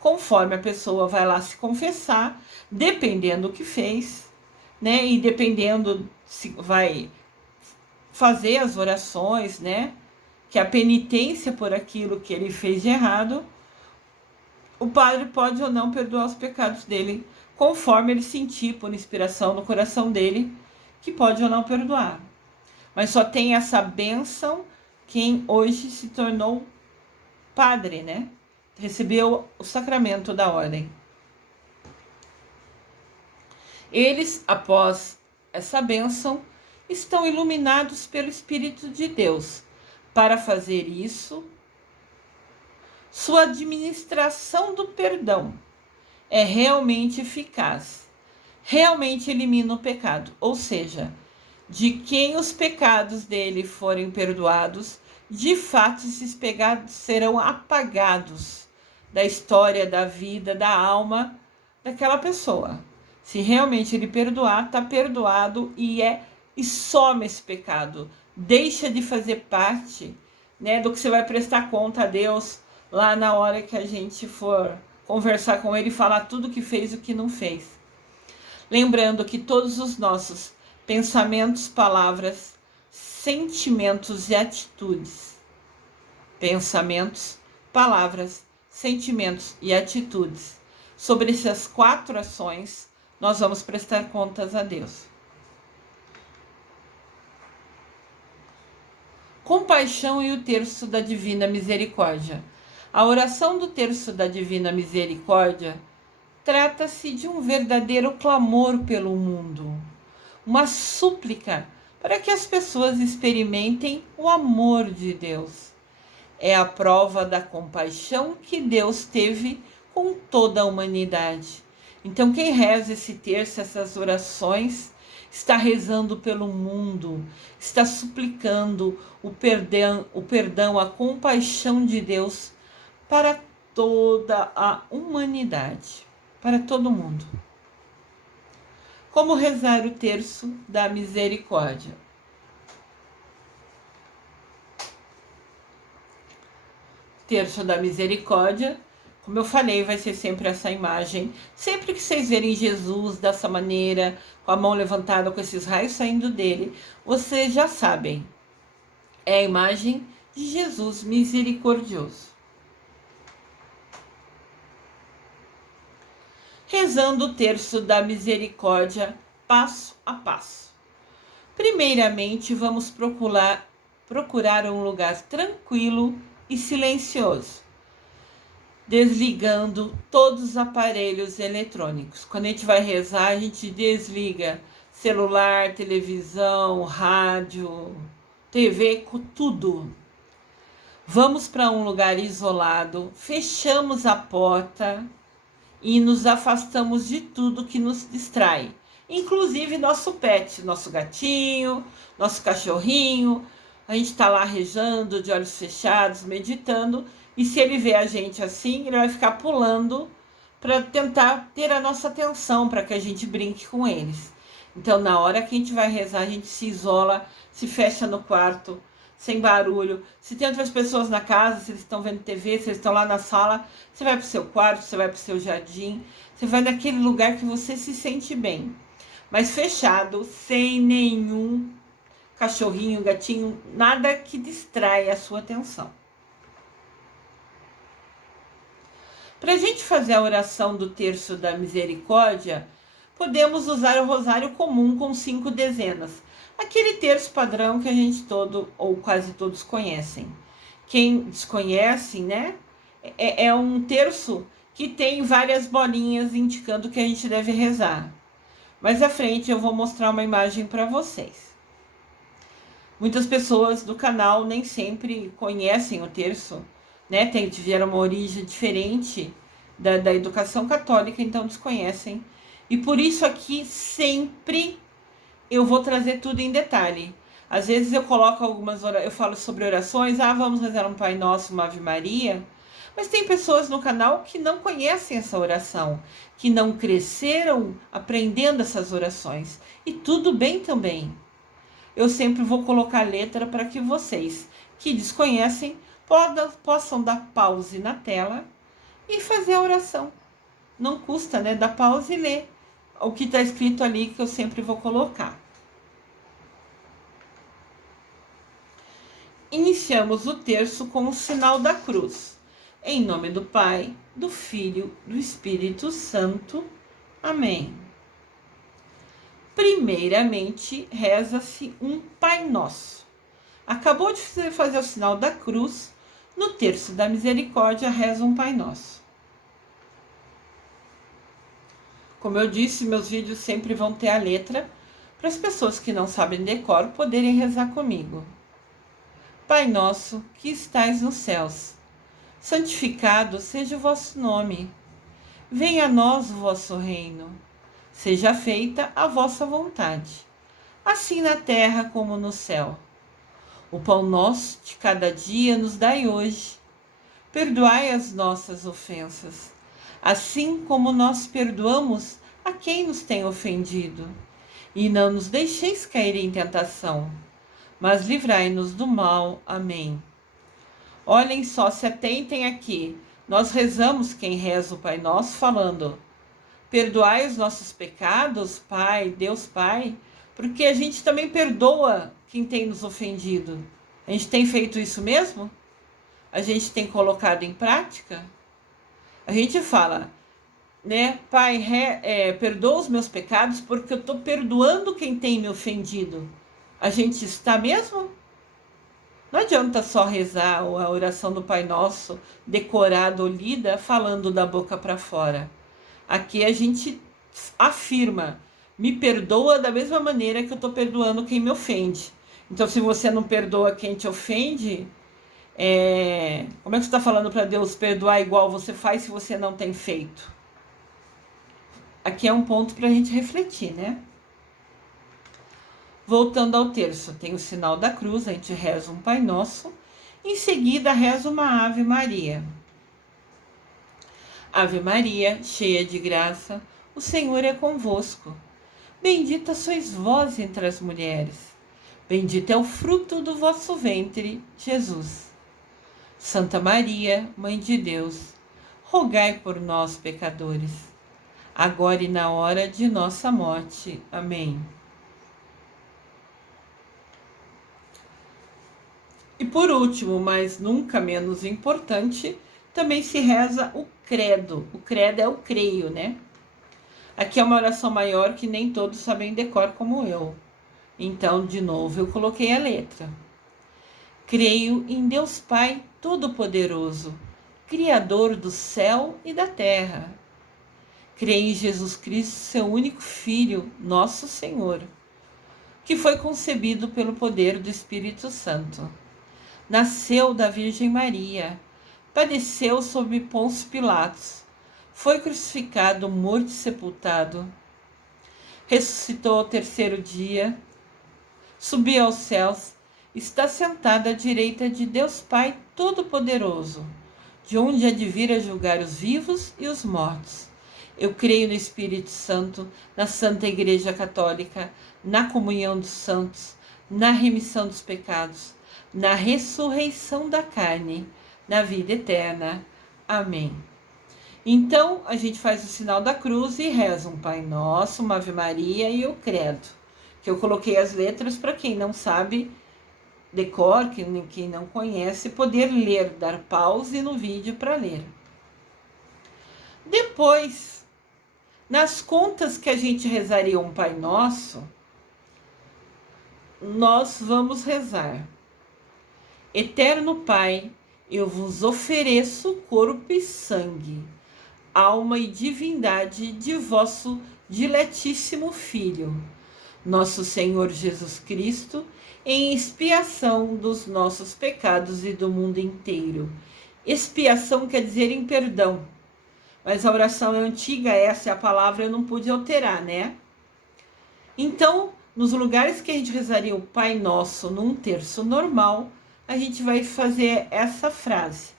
Conforme a pessoa vai lá se confessar, dependendo do que fez, né? E dependendo se vai fazer as orações, né? Que a penitência por aquilo que ele fez de errado, o padre pode ou não perdoar os pecados dele, conforme ele sentir por inspiração no coração dele, que pode ou não perdoar. Mas só tem essa bênção quem hoje se tornou padre, né? Recebeu o sacramento da ordem. Eles, após essa bênção, estão iluminados pelo Espírito de Deus. Para fazer isso, sua administração do perdão é realmente eficaz. Realmente elimina o pecado. Ou seja, de quem os pecados dele forem perdoados, de fato esses pecados serão apagados da história, da vida, da alma daquela pessoa. Se realmente ele perdoar, está perdoado e some esse pecado. Deixa de fazer parte, né, do que você vai prestar conta a Deus lá na hora que a gente for conversar com ele e falar tudo que fez e o que não fez. Lembrando que todos os nossos pensamentos, palavras, sentimentos e atitudes, pensamentos, palavras, sentimentos e atitudes, sobre essas 4 ações, nós vamos prestar contas a Deus. Compaixão e o terço da Divina Misericórdia. A oração do terço da Divina Misericórdia trata-se de um verdadeiro clamor pelo mundo, uma súplica para que as pessoas experimentem o amor de Deus. É a prova da compaixão que Deus teve com toda a humanidade. Então, quem reza esse terço, essas orações, está rezando pelo mundo, está suplicando o perdão, a compaixão de Deus para toda a humanidade, para todo mundo. Como rezar o terço da misericórdia? Terço da misericórdia, como eu falei, vai ser sempre essa imagem. Sempre que vocês verem Jesus dessa maneira, com a mão levantada, com esses raios saindo dele, vocês já sabem. É a imagem de Jesus misericordioso. Rezando o terço da misericórdia, passo a passo. Primeiramente, vamos procurar um lugar tranquilo e silencioso, desligando todos os aparelhos eletrônicos. Quando a gente vai rezar, a gente desliga celular, televisão, rádio, TV, tudo. Vamos para um lugar isolado, fechamos a porta e nos afastamos de tudo que nos distrai, inclusive nosso pet, nosso gatinho, nosso cachorrinho. A gente está lá rezando, de olhos fechados, meditando, e se ele vê a gente assim, ele vai ficar pulando para tentar ter a nossa atenção, para que a gente brinque com eles. Então, na hora que a gente vai rezar, a gente se isola, se fecha no quarto, sem barulho. Se tem outras pessoas na casa, se eles estão vendo TV, se eles estão lá na sala, você vai para o seu quarto, você vai para o seu jardim, você vai naquele lugar que você se sente bem, mas fechado, sem nenhum cachorrinho, gatinho, nada que distrai a sua atenção. Para a gente fazer a oração do terço da misericórdia, podemos usar o rosário comum com 5 dezenas. Aquele terço padrão que a gente todo ou quase todos conhecem. Quem desconhece, né? É um terço que tem várias bolinhas indicando que a gente deve rezar. Mais à frente eu vou mostrar uma imagem para vocês. Muitas pessoas do canal nem sempre conhecem o terço, né? Tiveram uma origem diferente da educação católica, então desconhecem. E por isso aqui sempre eu vou trazer tudo em detalhe. Às vezes eu coloco eu falo sobre orações, vamos rezar um Pai Nosso, uma Ave Maria. Mas tem pessoas no canal que não conhecem essa oração, que não cresceram aprendendo essas orações. E tudo bem também. Eu sempre vou colocar letra para que vocês que desconhecem possam dar pause na tela e fazer a oração. Não custa, né? Dar pause e ler o que está escrito ali, que eu sempre vou colocar. Iniciamos o terço com o sinal da cruz. Em nome do Pai, do Filho, do Espírito Santo. Amém. Primeiramente, reza-se um Pai Nosso. Acabou de fazer o sinal da cruz, No terço da misericórdia, reza um Pai Nosso. Como eu disse, meus vídeos sempre vão ter a letra para as pessoas que não sabem decor poderem rezar comigo. Pai nosso, que estais nos céus, santificado seja o vosso nome. Venha a nós o vosso reino. Seja feita a vossa vontade, assim na terra como no céu. O pão nosso de cada dia nos dai hoje. Perdoai as nossas ofensas, assim como nós perdoamos a quem nos tem ofendido. E não nos deixeis cair em tentação, mas livrai-nos do mal. Amém. Olhem só, se atentem aqui. Nós rezamos, quem reza o Pai Nosso, falando: perdoai os nossos pecados, Pai, Deus Pai, porque a gente também perdoa quem tem nos ofendido. A gente tem feito isso mesmo? A gente tem colocado em prática? A gente fala, né? Pai, perdoa os meus pecados porque eu estou perdoando quem tem me ofendido. A gente está mesmo? Não adianta só rezar a oração do Pai Nosso, decorada ou lida, falando da boca para fora. Aqui a gente afirma, me perdoa da mesma maneira que eu estou perdoando quem me ofende. Então, se você não perdoa quem te ofende, como é que você está falando para Deus perdoar igual você faz se você não tem feito? Aqui é um ponto para a gente refletir, né? Voltando ao terço, tem o sinal da cruz, a gente reza um Pai Nosso, em seguida reza uma Ave Maria. Ave Maria, cheia de graça, o Senhor é convosco. Bendita sois vós entre as mulheres. Bendito é o fruto do vosso ventre, Jesus. Santa Maria, Mãe de Deus, rogai por nós, pecadores, agora e na hora de nossa morte. Amém. E por último, mas nunca menos importante, também se reza o credo. O credo é o creio, né? Aqui é uma oração maior que nem todos sabem decor como eu. Então, de novo, eu coloquei a letra. Creio em Deus Pai Todo-Poderoso, Criador do céu e da terra. Creio em Jesus Cristo, seu único Filho, nosso Senhor, que foi concebido pelo poder do Espírito Santo. Nasceu da Virgem Maria, padeceu sob Pôncio Pilatos, foi crucificado, morto e sepultado, ressuscitou ao terceiro dia, subiu aos céus, está sentado à direita de Deus Pai Todo-Poderoso, de onde há de vir a julgar os vivos e os mortos. Eu creio no Espírito Santo, na Santa Igreja Católica, na comunhão dos santos, na remissão dos pecados, na ressurreição da carne, na vida eterna. Amém. Então, a gente faz o sinal da cruz e reza um Pai Nosso, uma Ave Maria e o Credo, que eu coloquei as letras para quem não sabe decor, quem não conhece, poder ler, dar pause no vídeo para ler. Depois, nas contas que a gente rezaria um Pai Nosso, nós vamos rezar: Eterno Pai, eu vos ofereço corpo e sangue, alma e divindade de vosso diletíssimo Filho, nosso Senhor Jesus Cristo, em expiação dos nossos pecados e do mundo inteiro. Expiação quer dizer em perdão, mas a oração é antiga, essa é a palavra, eu não pude alterar, né? Então, nos lugares que a gente rezaria o Pai Nosso num terço normal, a gente vai fazer essa frase.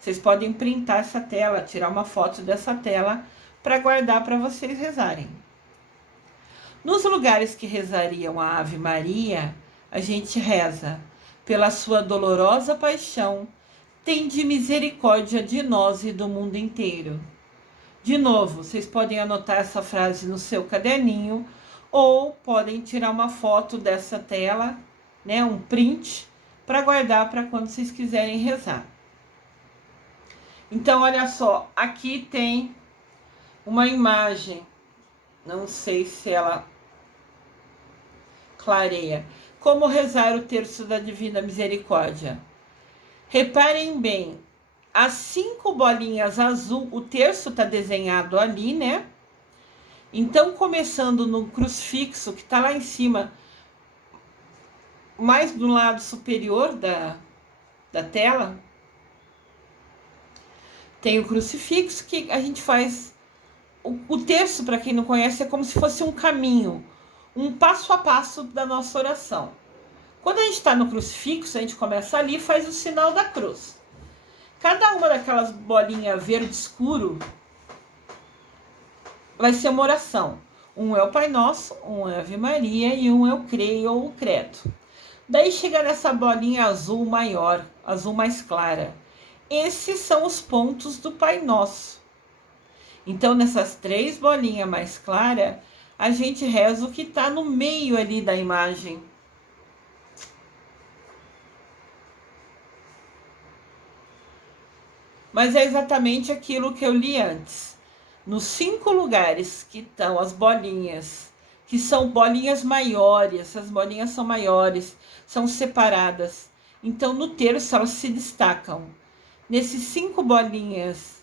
Vocês podem printar essa tela, tirar uma foto dessa tela para guardar para vocês rezarem. Nos lugares que rezariam a Ave Maria, a gente reza: pela sua dolorosa paixão, tende misericórdia de nós e do mundo inteiro. De novo, vocês podem anotar essa frase no seu caderninho ou podem tirar uma foto dessa tela, né, um print, para guardar para quando vocês quiserem rezar. Então, olha só, aqui tem uma imagem, não sei se ela clareia. Como rezar o terço da Divina Misericórdia? Reparem bem, as 5 bolinhas azul, o terço está desenhado ali, né? Então, começando no crucifixo, que está lá em cima, mais do lado superior da tela, tem o crucifixo, que a gente faz. O terço, para quem não conhece, é como se fosse um caminho, um passo a passo da nossa oração. Quando a gente está no crucifixo, a gente começa ali e faz o sinal da cruz. Cada uma daquelas bolinhas verde escuro vai ser uma oração. Um é o Pai Nosso, um é a Ave Maria e um é o Creio ou o Credo. Daí chega nessa bolinha azul maior, azul mais clara. Esses são os pontos do Pai Nosso. Então, nessas 3 bolinhas mais claras, a gente reza o que está no meio ali da imagem. Mas é exatamente aquilo que eu li antes. Nos 5 lugares que estão as bolinhas, que são bolinhas maiores, essas bolinhas são maiores, são separadas. Então, no terço, elas se destacam. Nesses 5 bolinhas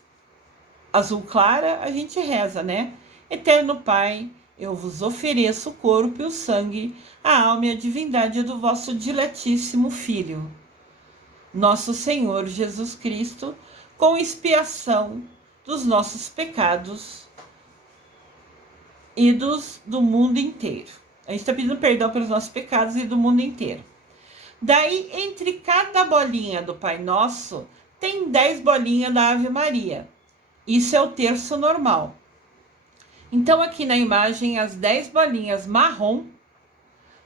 azul clara, a gente reza, né? Eterno Pai, eu vos ofereço o corpo e o sangue, a alma e a divindade do vosso diletíssimo Filho, nosso Senhor Jesus Cristo, com expiação dos nossos pecados e do mundo inteiro. A gente está pedindo perdão pelos nossos pecados e do mundo inteiro. Daí, entre cada bolinha do Pai Nosso, tem 10 bolinhas da Ave Maria. Isso é o terço normal. Então, aqui na imagem, as 10 bolinhas marrom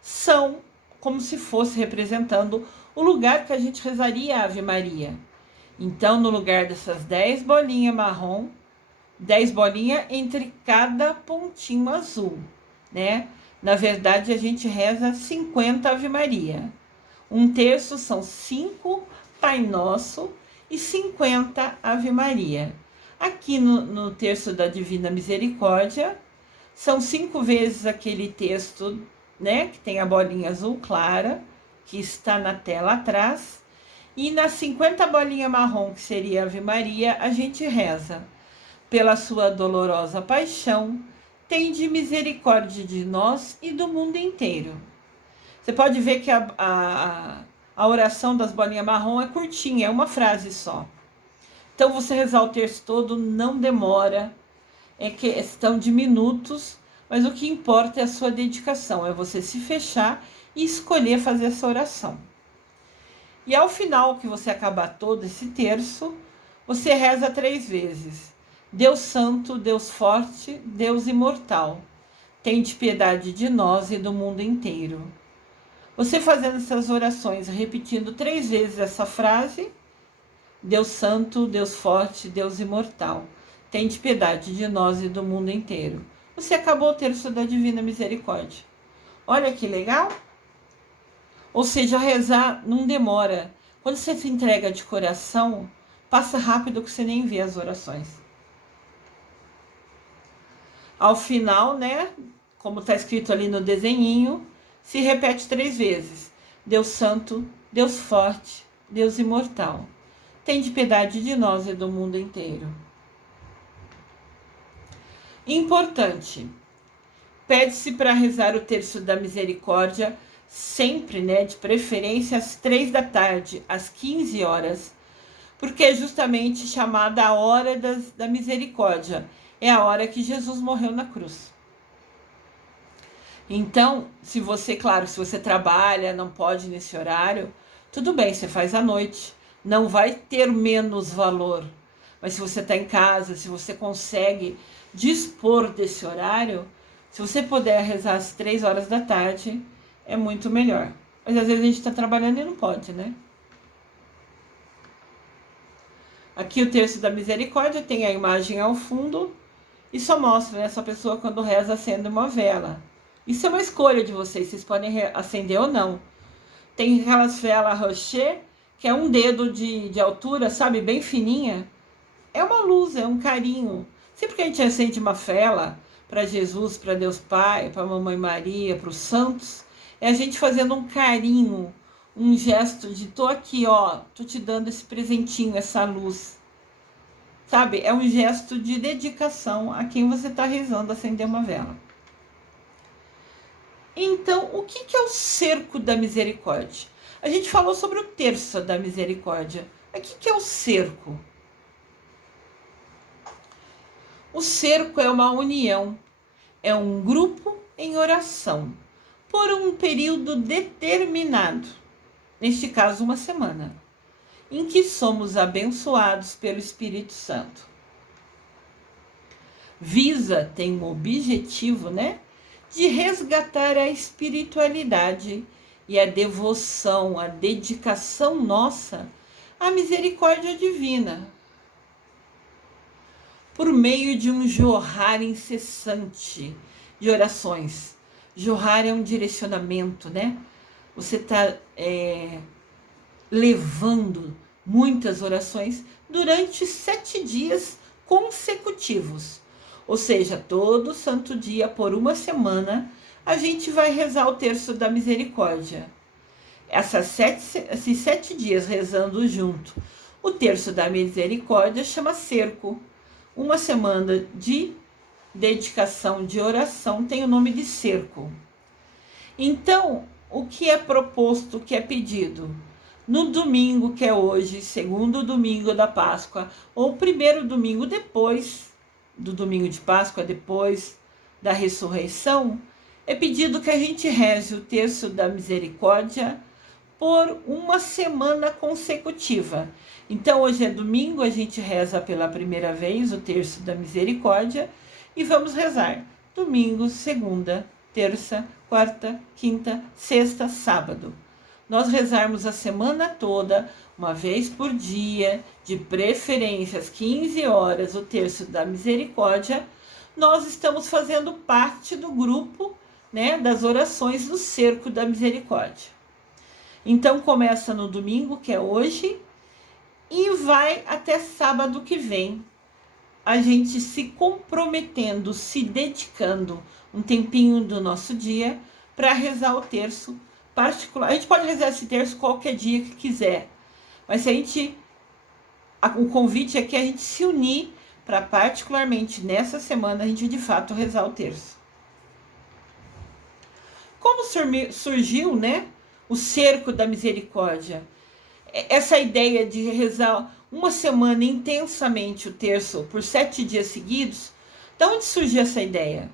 são como se fosse representando o lugar que a gente rezaria a Ave Maria. Então, no lugar dessas 10 bolinhas marrom, 10 bolinhas entre cada pontinho azul, né? Na verdade, a gente reza 50 Ave Maria. Um terço são 5 Pai Nosso e 50 Ave Maria. Aqui no terço da Divina Misericórdia, são 5 vezes aquele texto, né, que tem a bolinha azul clara, que está na tela atrás. E nas 50 bolinhas marrom, que seria Ave Maria, a gente reza: pela sua dolorosa paixão, tende misericórdia de nós e do mundo inteiro. Você pode ver que a oração das bolinhas marrom é curtinha, é uma frase só. Então, você rezar o terço todo não demora, é questão de minutos, mas o que importa é a sua dedicação, é você se fechar e escolher fazer essa oração. E ao final que você acabar todo esse terço, você reza 3 vezes. Deus Santo, Deus Forte, Deus Imortal, tende piedade de nós e do mundo inteiro. Você fazendo essas orações, repetindo 3 vezes essa frase: Deus Santo, Deus Forte, Deus Imortal, tende piedade de nós e do mundo inteiro. Você acabou o terço da Divina Misericórdia. Olha que legal! Ou seja, rezar não demora. Quando você se entrega de coração, passa rápido que você nem vê as orações. Ao final, né, como está escrito ali no desenhinho, se repete 3 vezes. Deus Santo, Deus Forte, Deus Imortal, tende piedade de nós e do mundo inteiro. Importante, pede-se para rezar o terço da misericórdia sempre, né, de preferência às 3 da tarde, às 15 horas, porque é justamente chamada a hora da misericórdia. É a hora que Jesus morreu na cruz. Então, se você trabalha, não pode nesse horário, tudo bem, você faz à noite. Não vai ter menos valor. Mas se você está em casa, se você consegue dispor desse horário, se você puder rezar às 3 horas da tarde, é muito melhor. Mas às vezes a gente está trabalhando e não pode, né? Aqui o terço da misericórdia tem a imagem ao fundo e só mostra essa pessoa quando reza acende uma vela. Isso é uma escolha de vocês podem acender ou não. Tem aquelas velas rocher, que é um dedo de altura, sabe, bem fininha. É uma luz, é um carinho. Sempre que a gente acende uma vela para Jesus, para Deus Pai, para a Mamãe Maria, para os santos, é a gente fazendo um carinho, um gesto de tô aqui, ó, tô te dando esse presentinho, essa luz. Sabe? É um gesto de dedicação a quem você está rezando acender uma vela. Então, o que é o cerco da misericórdia? A gente falou sobre o terço da misericórdia. Mas o que é o cerco? O cerco é uma união, é um grupo em oração, por um período determinado, neste caso uma semana, em que somos abençoados pelo Espírito Santo. Visa, tem um objetivo, né? De resgatar a espiritualidade e a devoção, a dedicação nossa à misericórdia divina, por meio de um jorrar incessante de orações. Jorrar é um direcionamento, né? Você está levando muitas orações durante 7 dias consecutivos. Ou seja, todo santo dia, por uma semana, a gente vai rezar o terço da misericórdia. Esses 7 dias rezando junto. O terço da misericórdia chama cerco. Uma semana de dedicação, de oração, tem o nome de cerco. Então, o que é proposto, o que é pedido? No domingo, que é hoje, segundo domingo da Páscoa, ou primeiro domingo depois do domingo de Páscoa, depois da ressurreição, é pedido que a gente reze o terço da misericórdia por uma semana consecutiva. Então, hoje é domingo, a gente reza pela primeira vez o terço da misericórdia e vamos rezar domingo, segunda, terça, quarta, quinta, sexta, sábado. Nós rezarmos a semana toda, uma vez por dia, de preferência às 15 horas, o terço da misericórdia, nós estamos fazendo parte do grupo, né, das orações do cerco da misericórdia. Então começa no domingo, que é hoje, e vai até sábado que vem, a gente se comprometendo, se dedicando um tempinho do nosso dia para rezar o terço particular. A gente pode rezar esse terço qualquer dia que quiser, mas se o convite é que a gente se unir para particularmente nessa semana a gente de fato rezar o terço. Como surgiu, né, o cerco da misericórdia? Essa ideia de rezar uma semana intensamente o terço por 7 dias seguidos, de onde surgiu essa ideia?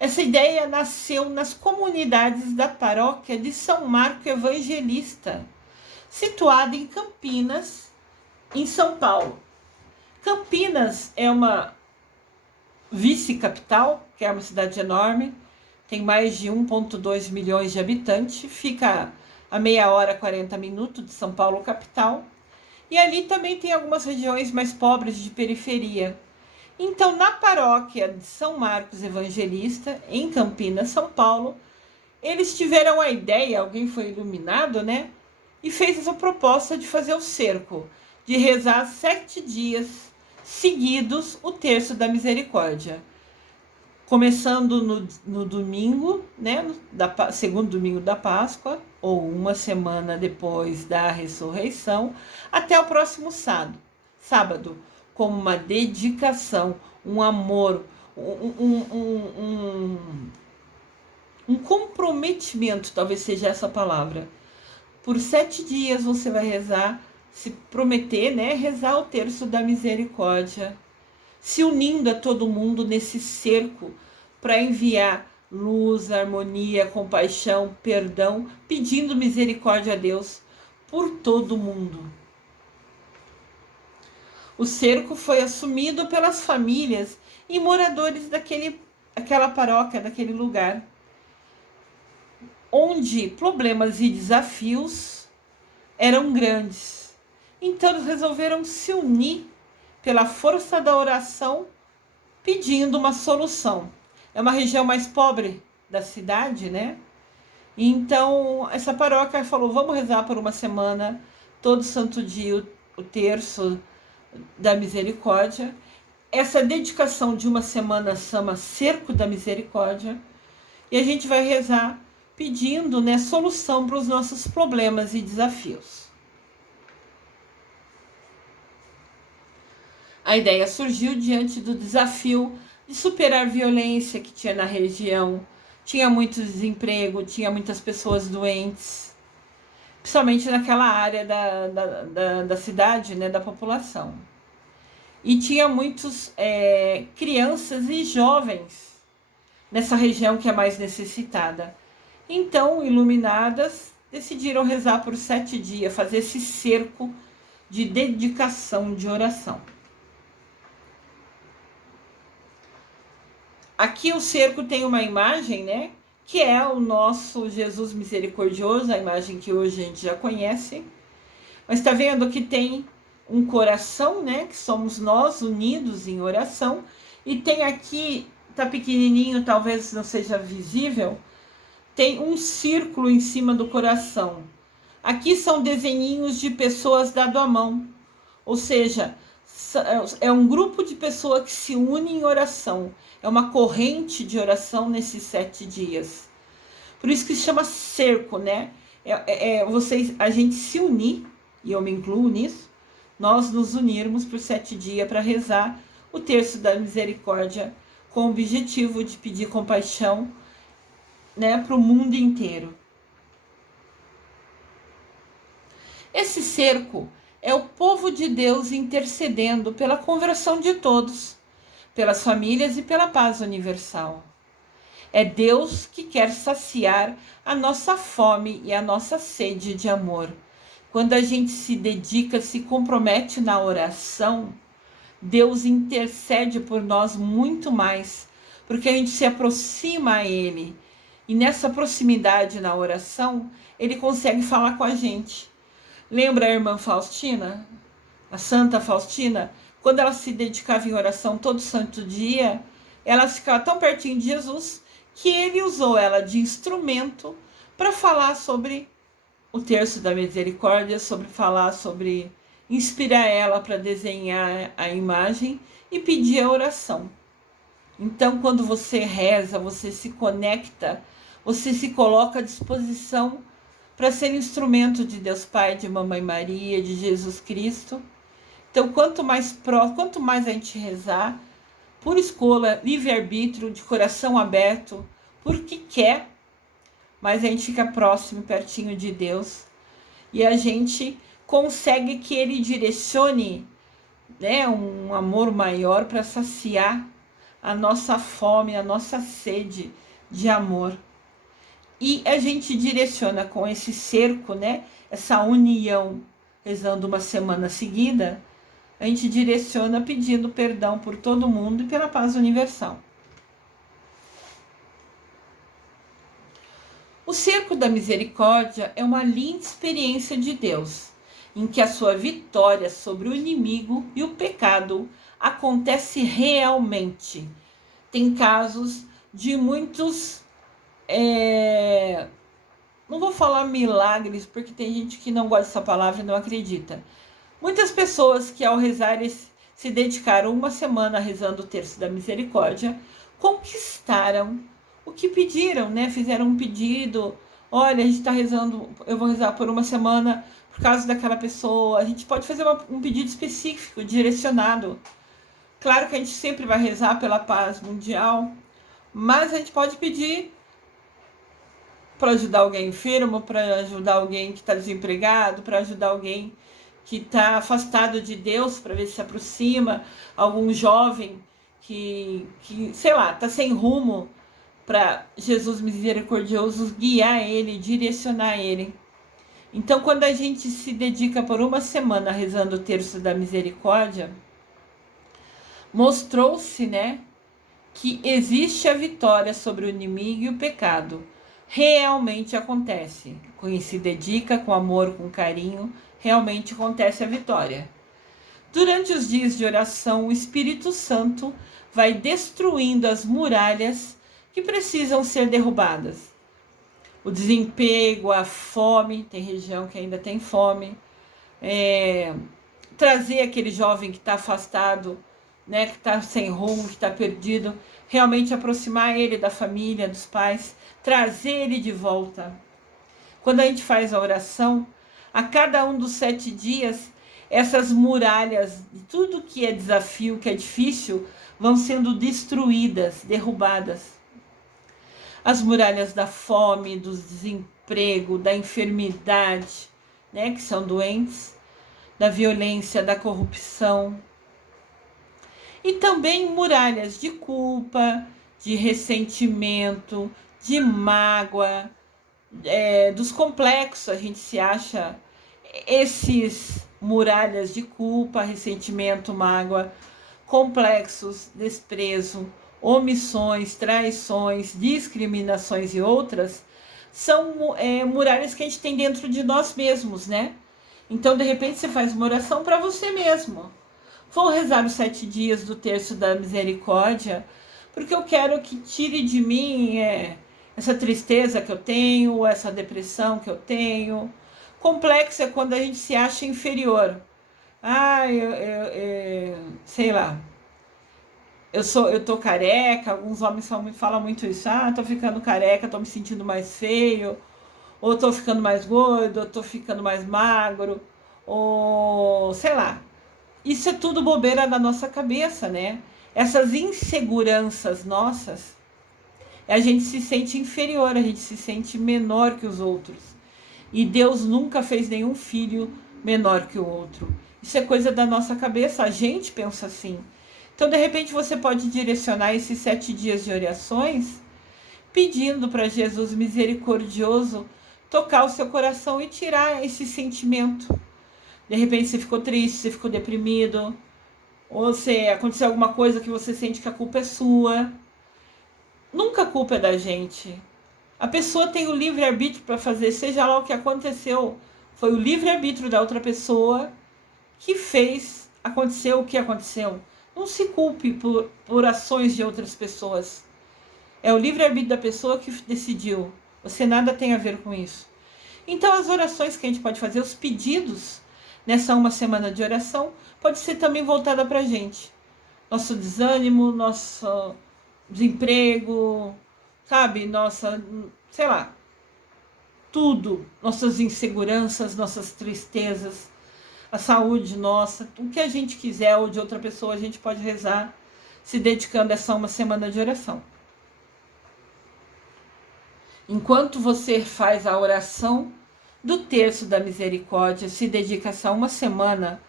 Essa ideia nasceu nas comunidades da paróquia de São Marco Evangelista, situada em Campinas, em São Paulo. Campinas é uma vice-capital, que é uma cidade enorme, tem mais de 1,2 milhões de habitantes, fica a meia hora, 40 minutos de São Paulo, capital. E ali também tem algumas regiões mais pobres de periferia. Então, na paróquia de São Marcos Evangelista, em Campinas, São Paulo, eles tiveram a ideia, alguém foi iluminado, né? E fez essa proposta de fazer o cerco, de rezar 7 dias seguidos o terço da misericórdia. Começando no domingo, né, segundo domingo da Páscoa, ou uma semana depois da ressurreição, até o próximo sábado, como uma dedicação, um amor, um comprometimento, talvez seja essa palavra. Por 7 dias você vai rezar, se prometer, né, rezar o terço da misericórdia, se unindo a todo mundo nesse cerco para enviar luz, harmonia, compaixão, perdão, pedindo misericórdia a Deus por todo mundo. O cerco foi assumido pelas famílias e moradores daquela paróquia, daquele lugar, onde problemas e desafios eram grandes. Então eles resolveram se unir pela força da oração, pedindo uma solução. É uma região mais pobre da cidade, né? Então, essa paróquia falou, vamos rezar por uma semana, todo santo dia, o terço da misericórdia. Essa dedicação de uma semana chama Cerco da Misericórdia. E a gente vai rezar pedindo, né, solução para os nossos problemas e desafios. A ideia surgiu diante do desafio de superar a violência que tinha na região. Tinha muito desemprego, tinha muitas pessoas doentes, principalmente naquela área da cidade, né, da população. E tinha muitos crianças e jovens nessa região que é mais necessitada. Então, iluminadas, decidiram rezar por 7 dias, fazer esse cerco de dedicação, de oração. Aqui o cerco tem uma imagem, né? Que é o nosso Jesus misericordioso, a imagem que hoje a gente já conhece. Mas está vendo que tem um coração, né? Que somos nós unidos em oração. E tem aqui, tá pequenininho, talvez não seja visível, tem um círculo em cima do coração. Aqui são desenhinhos de pessoas dado a mão. Ou seja, é um grupo de pessoas que se une em oração. É uma corrente de oração nesses 7 dias. Por isso que se chama cerco, né? A gente se unir, e eu me incluo nisso, nós nos unirmos por 7 dias para rezar o terço da misericórdia com o objetivo de pedir compaixão, né, para o mundo inteiro. Esse cerco é o povo de Deus intercedendo pela conversão de todos, pelas famílias e pela paz universal. É Deus que quer saciar a nossa fome e a nossa sede de amor. Quando a gente se dedica, se compromete na oração, Deus intercede por nós muito mais, porque a gente se aproxima a Ele. E nessa proximidade na oração, Ele consegue falar com a gente. Lembra a irmã Faustina? A Santa Faustina? Quando ela se dedicava em oração todo santo dia, ela ficava tão pertinho de Jesus que ele usou ela de instrumento para falar sobre o terço da misericórdia, sobre inspirar ela para desenhar a imagem e pedir a oração. Então, quando você reza, você se conecta, você se coloca à disposição para ser instrumento de Deus Pai, de Mamãe Maria, de Jesus Cristo. Então, quanto mais a gente rezar, por escolha, livre-arbítrio, de coração aberto, porque quer, mas a gente fica próximo, pertinho de Deus, e a gente consegue que Ele direcione, né, um amor maior para saciar a nossa fome, a nossa sede de amor. E a gente direciona com esse cerco, né, essa união, rezando uma semana seguida, a gente direciona pedindo perdão por todo mundo e pela paz universal. O cerco da misericórdia é uma linda experiência de Deus, em que a sua vitória sobre o inimigo e o pecado acontece realmente. Tem casos de muitos, não vou falar milagres, porque tem gente que não gosta dessa palavra e não acredita. Muitas pessoas que ao rezar se dedicaram uma semana rezando o terço da misericórdia, conquistaram o que pediram, né? Fizeram um pedido, olha, a gente está rezando, eu vou rezar por uma semana por causa daquela pessoa. A gente pode fazer um pedido específico, direcionado. Claro que a gente sempre vai rezar pela paz mundial, mas a gente pode pedir para ajudar alguém enfermo, para ajudar alguém que está desempregado, para ajudar alguém que está afastado de Deus, para ver se se aproxima, algum jovem que sei lá, está sem rumo, para Jesus misericordioso guiar ele, direcionar ele. Então, quando a gente se dedica por uma semana rezando o terço da misericórdia, mostrou-se, né, que existe a vitória sobre o inimigo e o pecado. Realmente acontece. Quem se dedica com amor, com carinho, realmente acontece a vitória. Durante os dias de oração, o Espírito Santo vai destruindo as muralhas que precisam ser derrubadas. O desemprego, a fome, tem região que ainda tem fome, trazer aquele jovem que está afastado né, que está sem rumo, que está perdido, realmente aproximar ele da família, dos pais, trazer ele de volta. Quando a gente faz a oração, a cada um dos 7 dias, essas muralhas de tudo que é desafio, que é difícil, vão sendo destruídas, derrubadas. As muralhas da fome, do desemprego, da enfermidade, né, que são doentes, da violência, da corrupção. E também muralhas de culpa, de ressentimento, de mágoa, dos complexos. A gente se acha esses muralhas de culpa, ressentimento, mágoa, complexos, desprezo, omissões, traições, discriminações e outras, são muralhas que a gente tem dentro de nós mesmos, né? Então, de repente, você faz uma oração para você mesmo. Vou rezar os 7 dias do Terço da Misericórdia, porque eu quero que tire de mim essa tristeza que eu tenho, essa depressão que eu tenho. Complexo é quando a gente se acha inferior. Sei lá. Eu tô careca, alguns homens falam muito isso. Tô ficando careca, tô me sentindo mais feio, ou tô ficando mais gordo, ou tô ficando mais magro, ou sei lá. Isso é tudo bobeira da nossa cabeça, né? Essas inseguranças nossas, a gente se sente inferior, a gente se sente menor que os outros. E Deus nunca fez nenhum filho menor que o outro. Isso é coisa da nossa cabeça, a gente pensa assim. Então, de repente, você pode direcionar esses 7 dias de orações pedindo para Jesus misericordioso tocar o seu coração e tirar esse sentimento. De repente você ficou triste, você ficou deprimido, ou se aconteceu alguma coisa que você sente que a culpa é sua. Nunca a culpa é da gente. A pessoa tem o livre-arbítrio para fazer, seja lá o que aconteceu. Foi o livre-arbítrio da outra pessoa que fez acontecer o que aconteceu. Não se culpe por ações de outras pessoas. É o livre-arbítrio da pessoa que decidiu. Você nada tem a ver com isso. Então, as orações que a gente pode fazer, os pedidos nessa uma semana de oração, pode ser também voltada para a gente. Nosso desânimo, nosso desemprego, sabe? Nossa, sei lá, tudo. Nossas inseguranças, nossas tristezas, a saúde nossa, o que a gente quiser ou de outra pessoa, a gente pode rezar se dedicando a essa uma semana de oração. Enquanto você faz a oração do Terço da Misericórdia, se dedica a essa uma semana,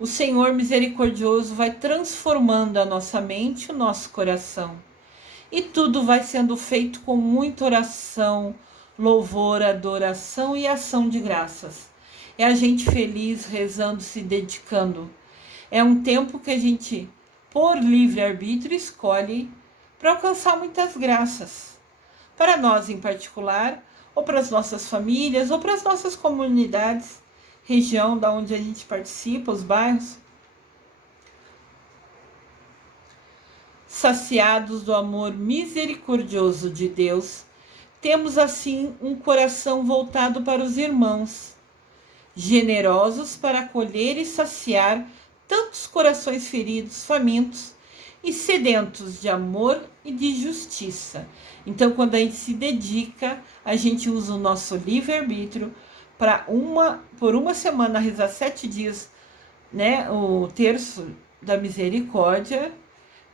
o Senhor misericordioso vai transformando a nossa mente e o nosso coração. E tudo vai sendo feito com muita oração, louvor, adoração e ação de graças. É a gente feliz, rezando, se dedicando. É um tempo que a gente, por livre-arbítrio, escolhe para alcançar muitas graças. Para nós em particular, ou para as nossas famílias, ou para as nossas comunidades, região da onde a gente participa, os bairros. Saciados do amor misericordioso de Deus, temos assim um coração voltado para os irmãos, generosos para acolher e saciar tantos corações feridos, famintos e sedentos de amor e de justiça. Então, quando a gente se dedica, a gente usa o nosso livre-arbítrio para por uma semana rezar 7 dias, né, o Terço da Misericórdia.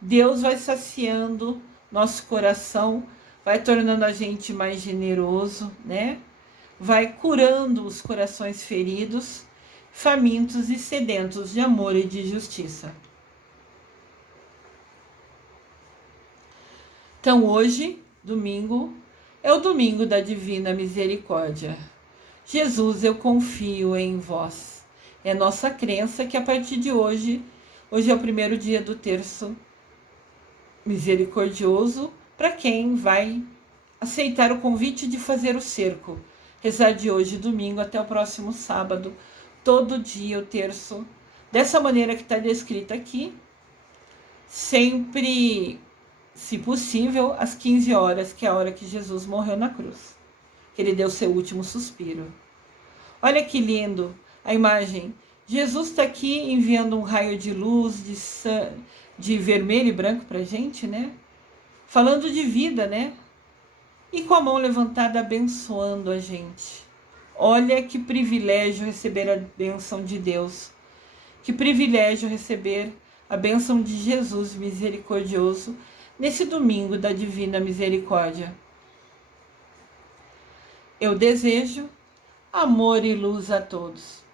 Deus vai saciando nosso coração, vai tornando a gente mais generoso, né? Vai curando os corações feridos, famintos e sedentos de amor e de justiça. Então, hoje, domingo, é o domingo da Divina Misericórdia. Jesus, eu confio em vós. É nossa crença que a partir de hoje é o primeiro dia do Terço Misericordioso, para quem vai aceitar o convite de fazer o cerco. Rezar de hoje, domingo, até o próximo sábado, todo dia o terço, dessa maneira que está descrita aqui, sempre, se possível, às 15 horas, que é a hora que Jesus morreu na cruz, que ele deu seu último suspiro. Olha que lindo a imagem. Jesus está aqui enviando um raio de luz, de vermelho e branco pra gente, né? Falando de vida, né? E com a mão levantada abençoando a gente. Olha que privilégio receber a bênção de Deus. Que privilégio receber a bênção de Jesus misericordioso nesse domingo da Divina Misericórdia. Eu desejo amor e luz a todos.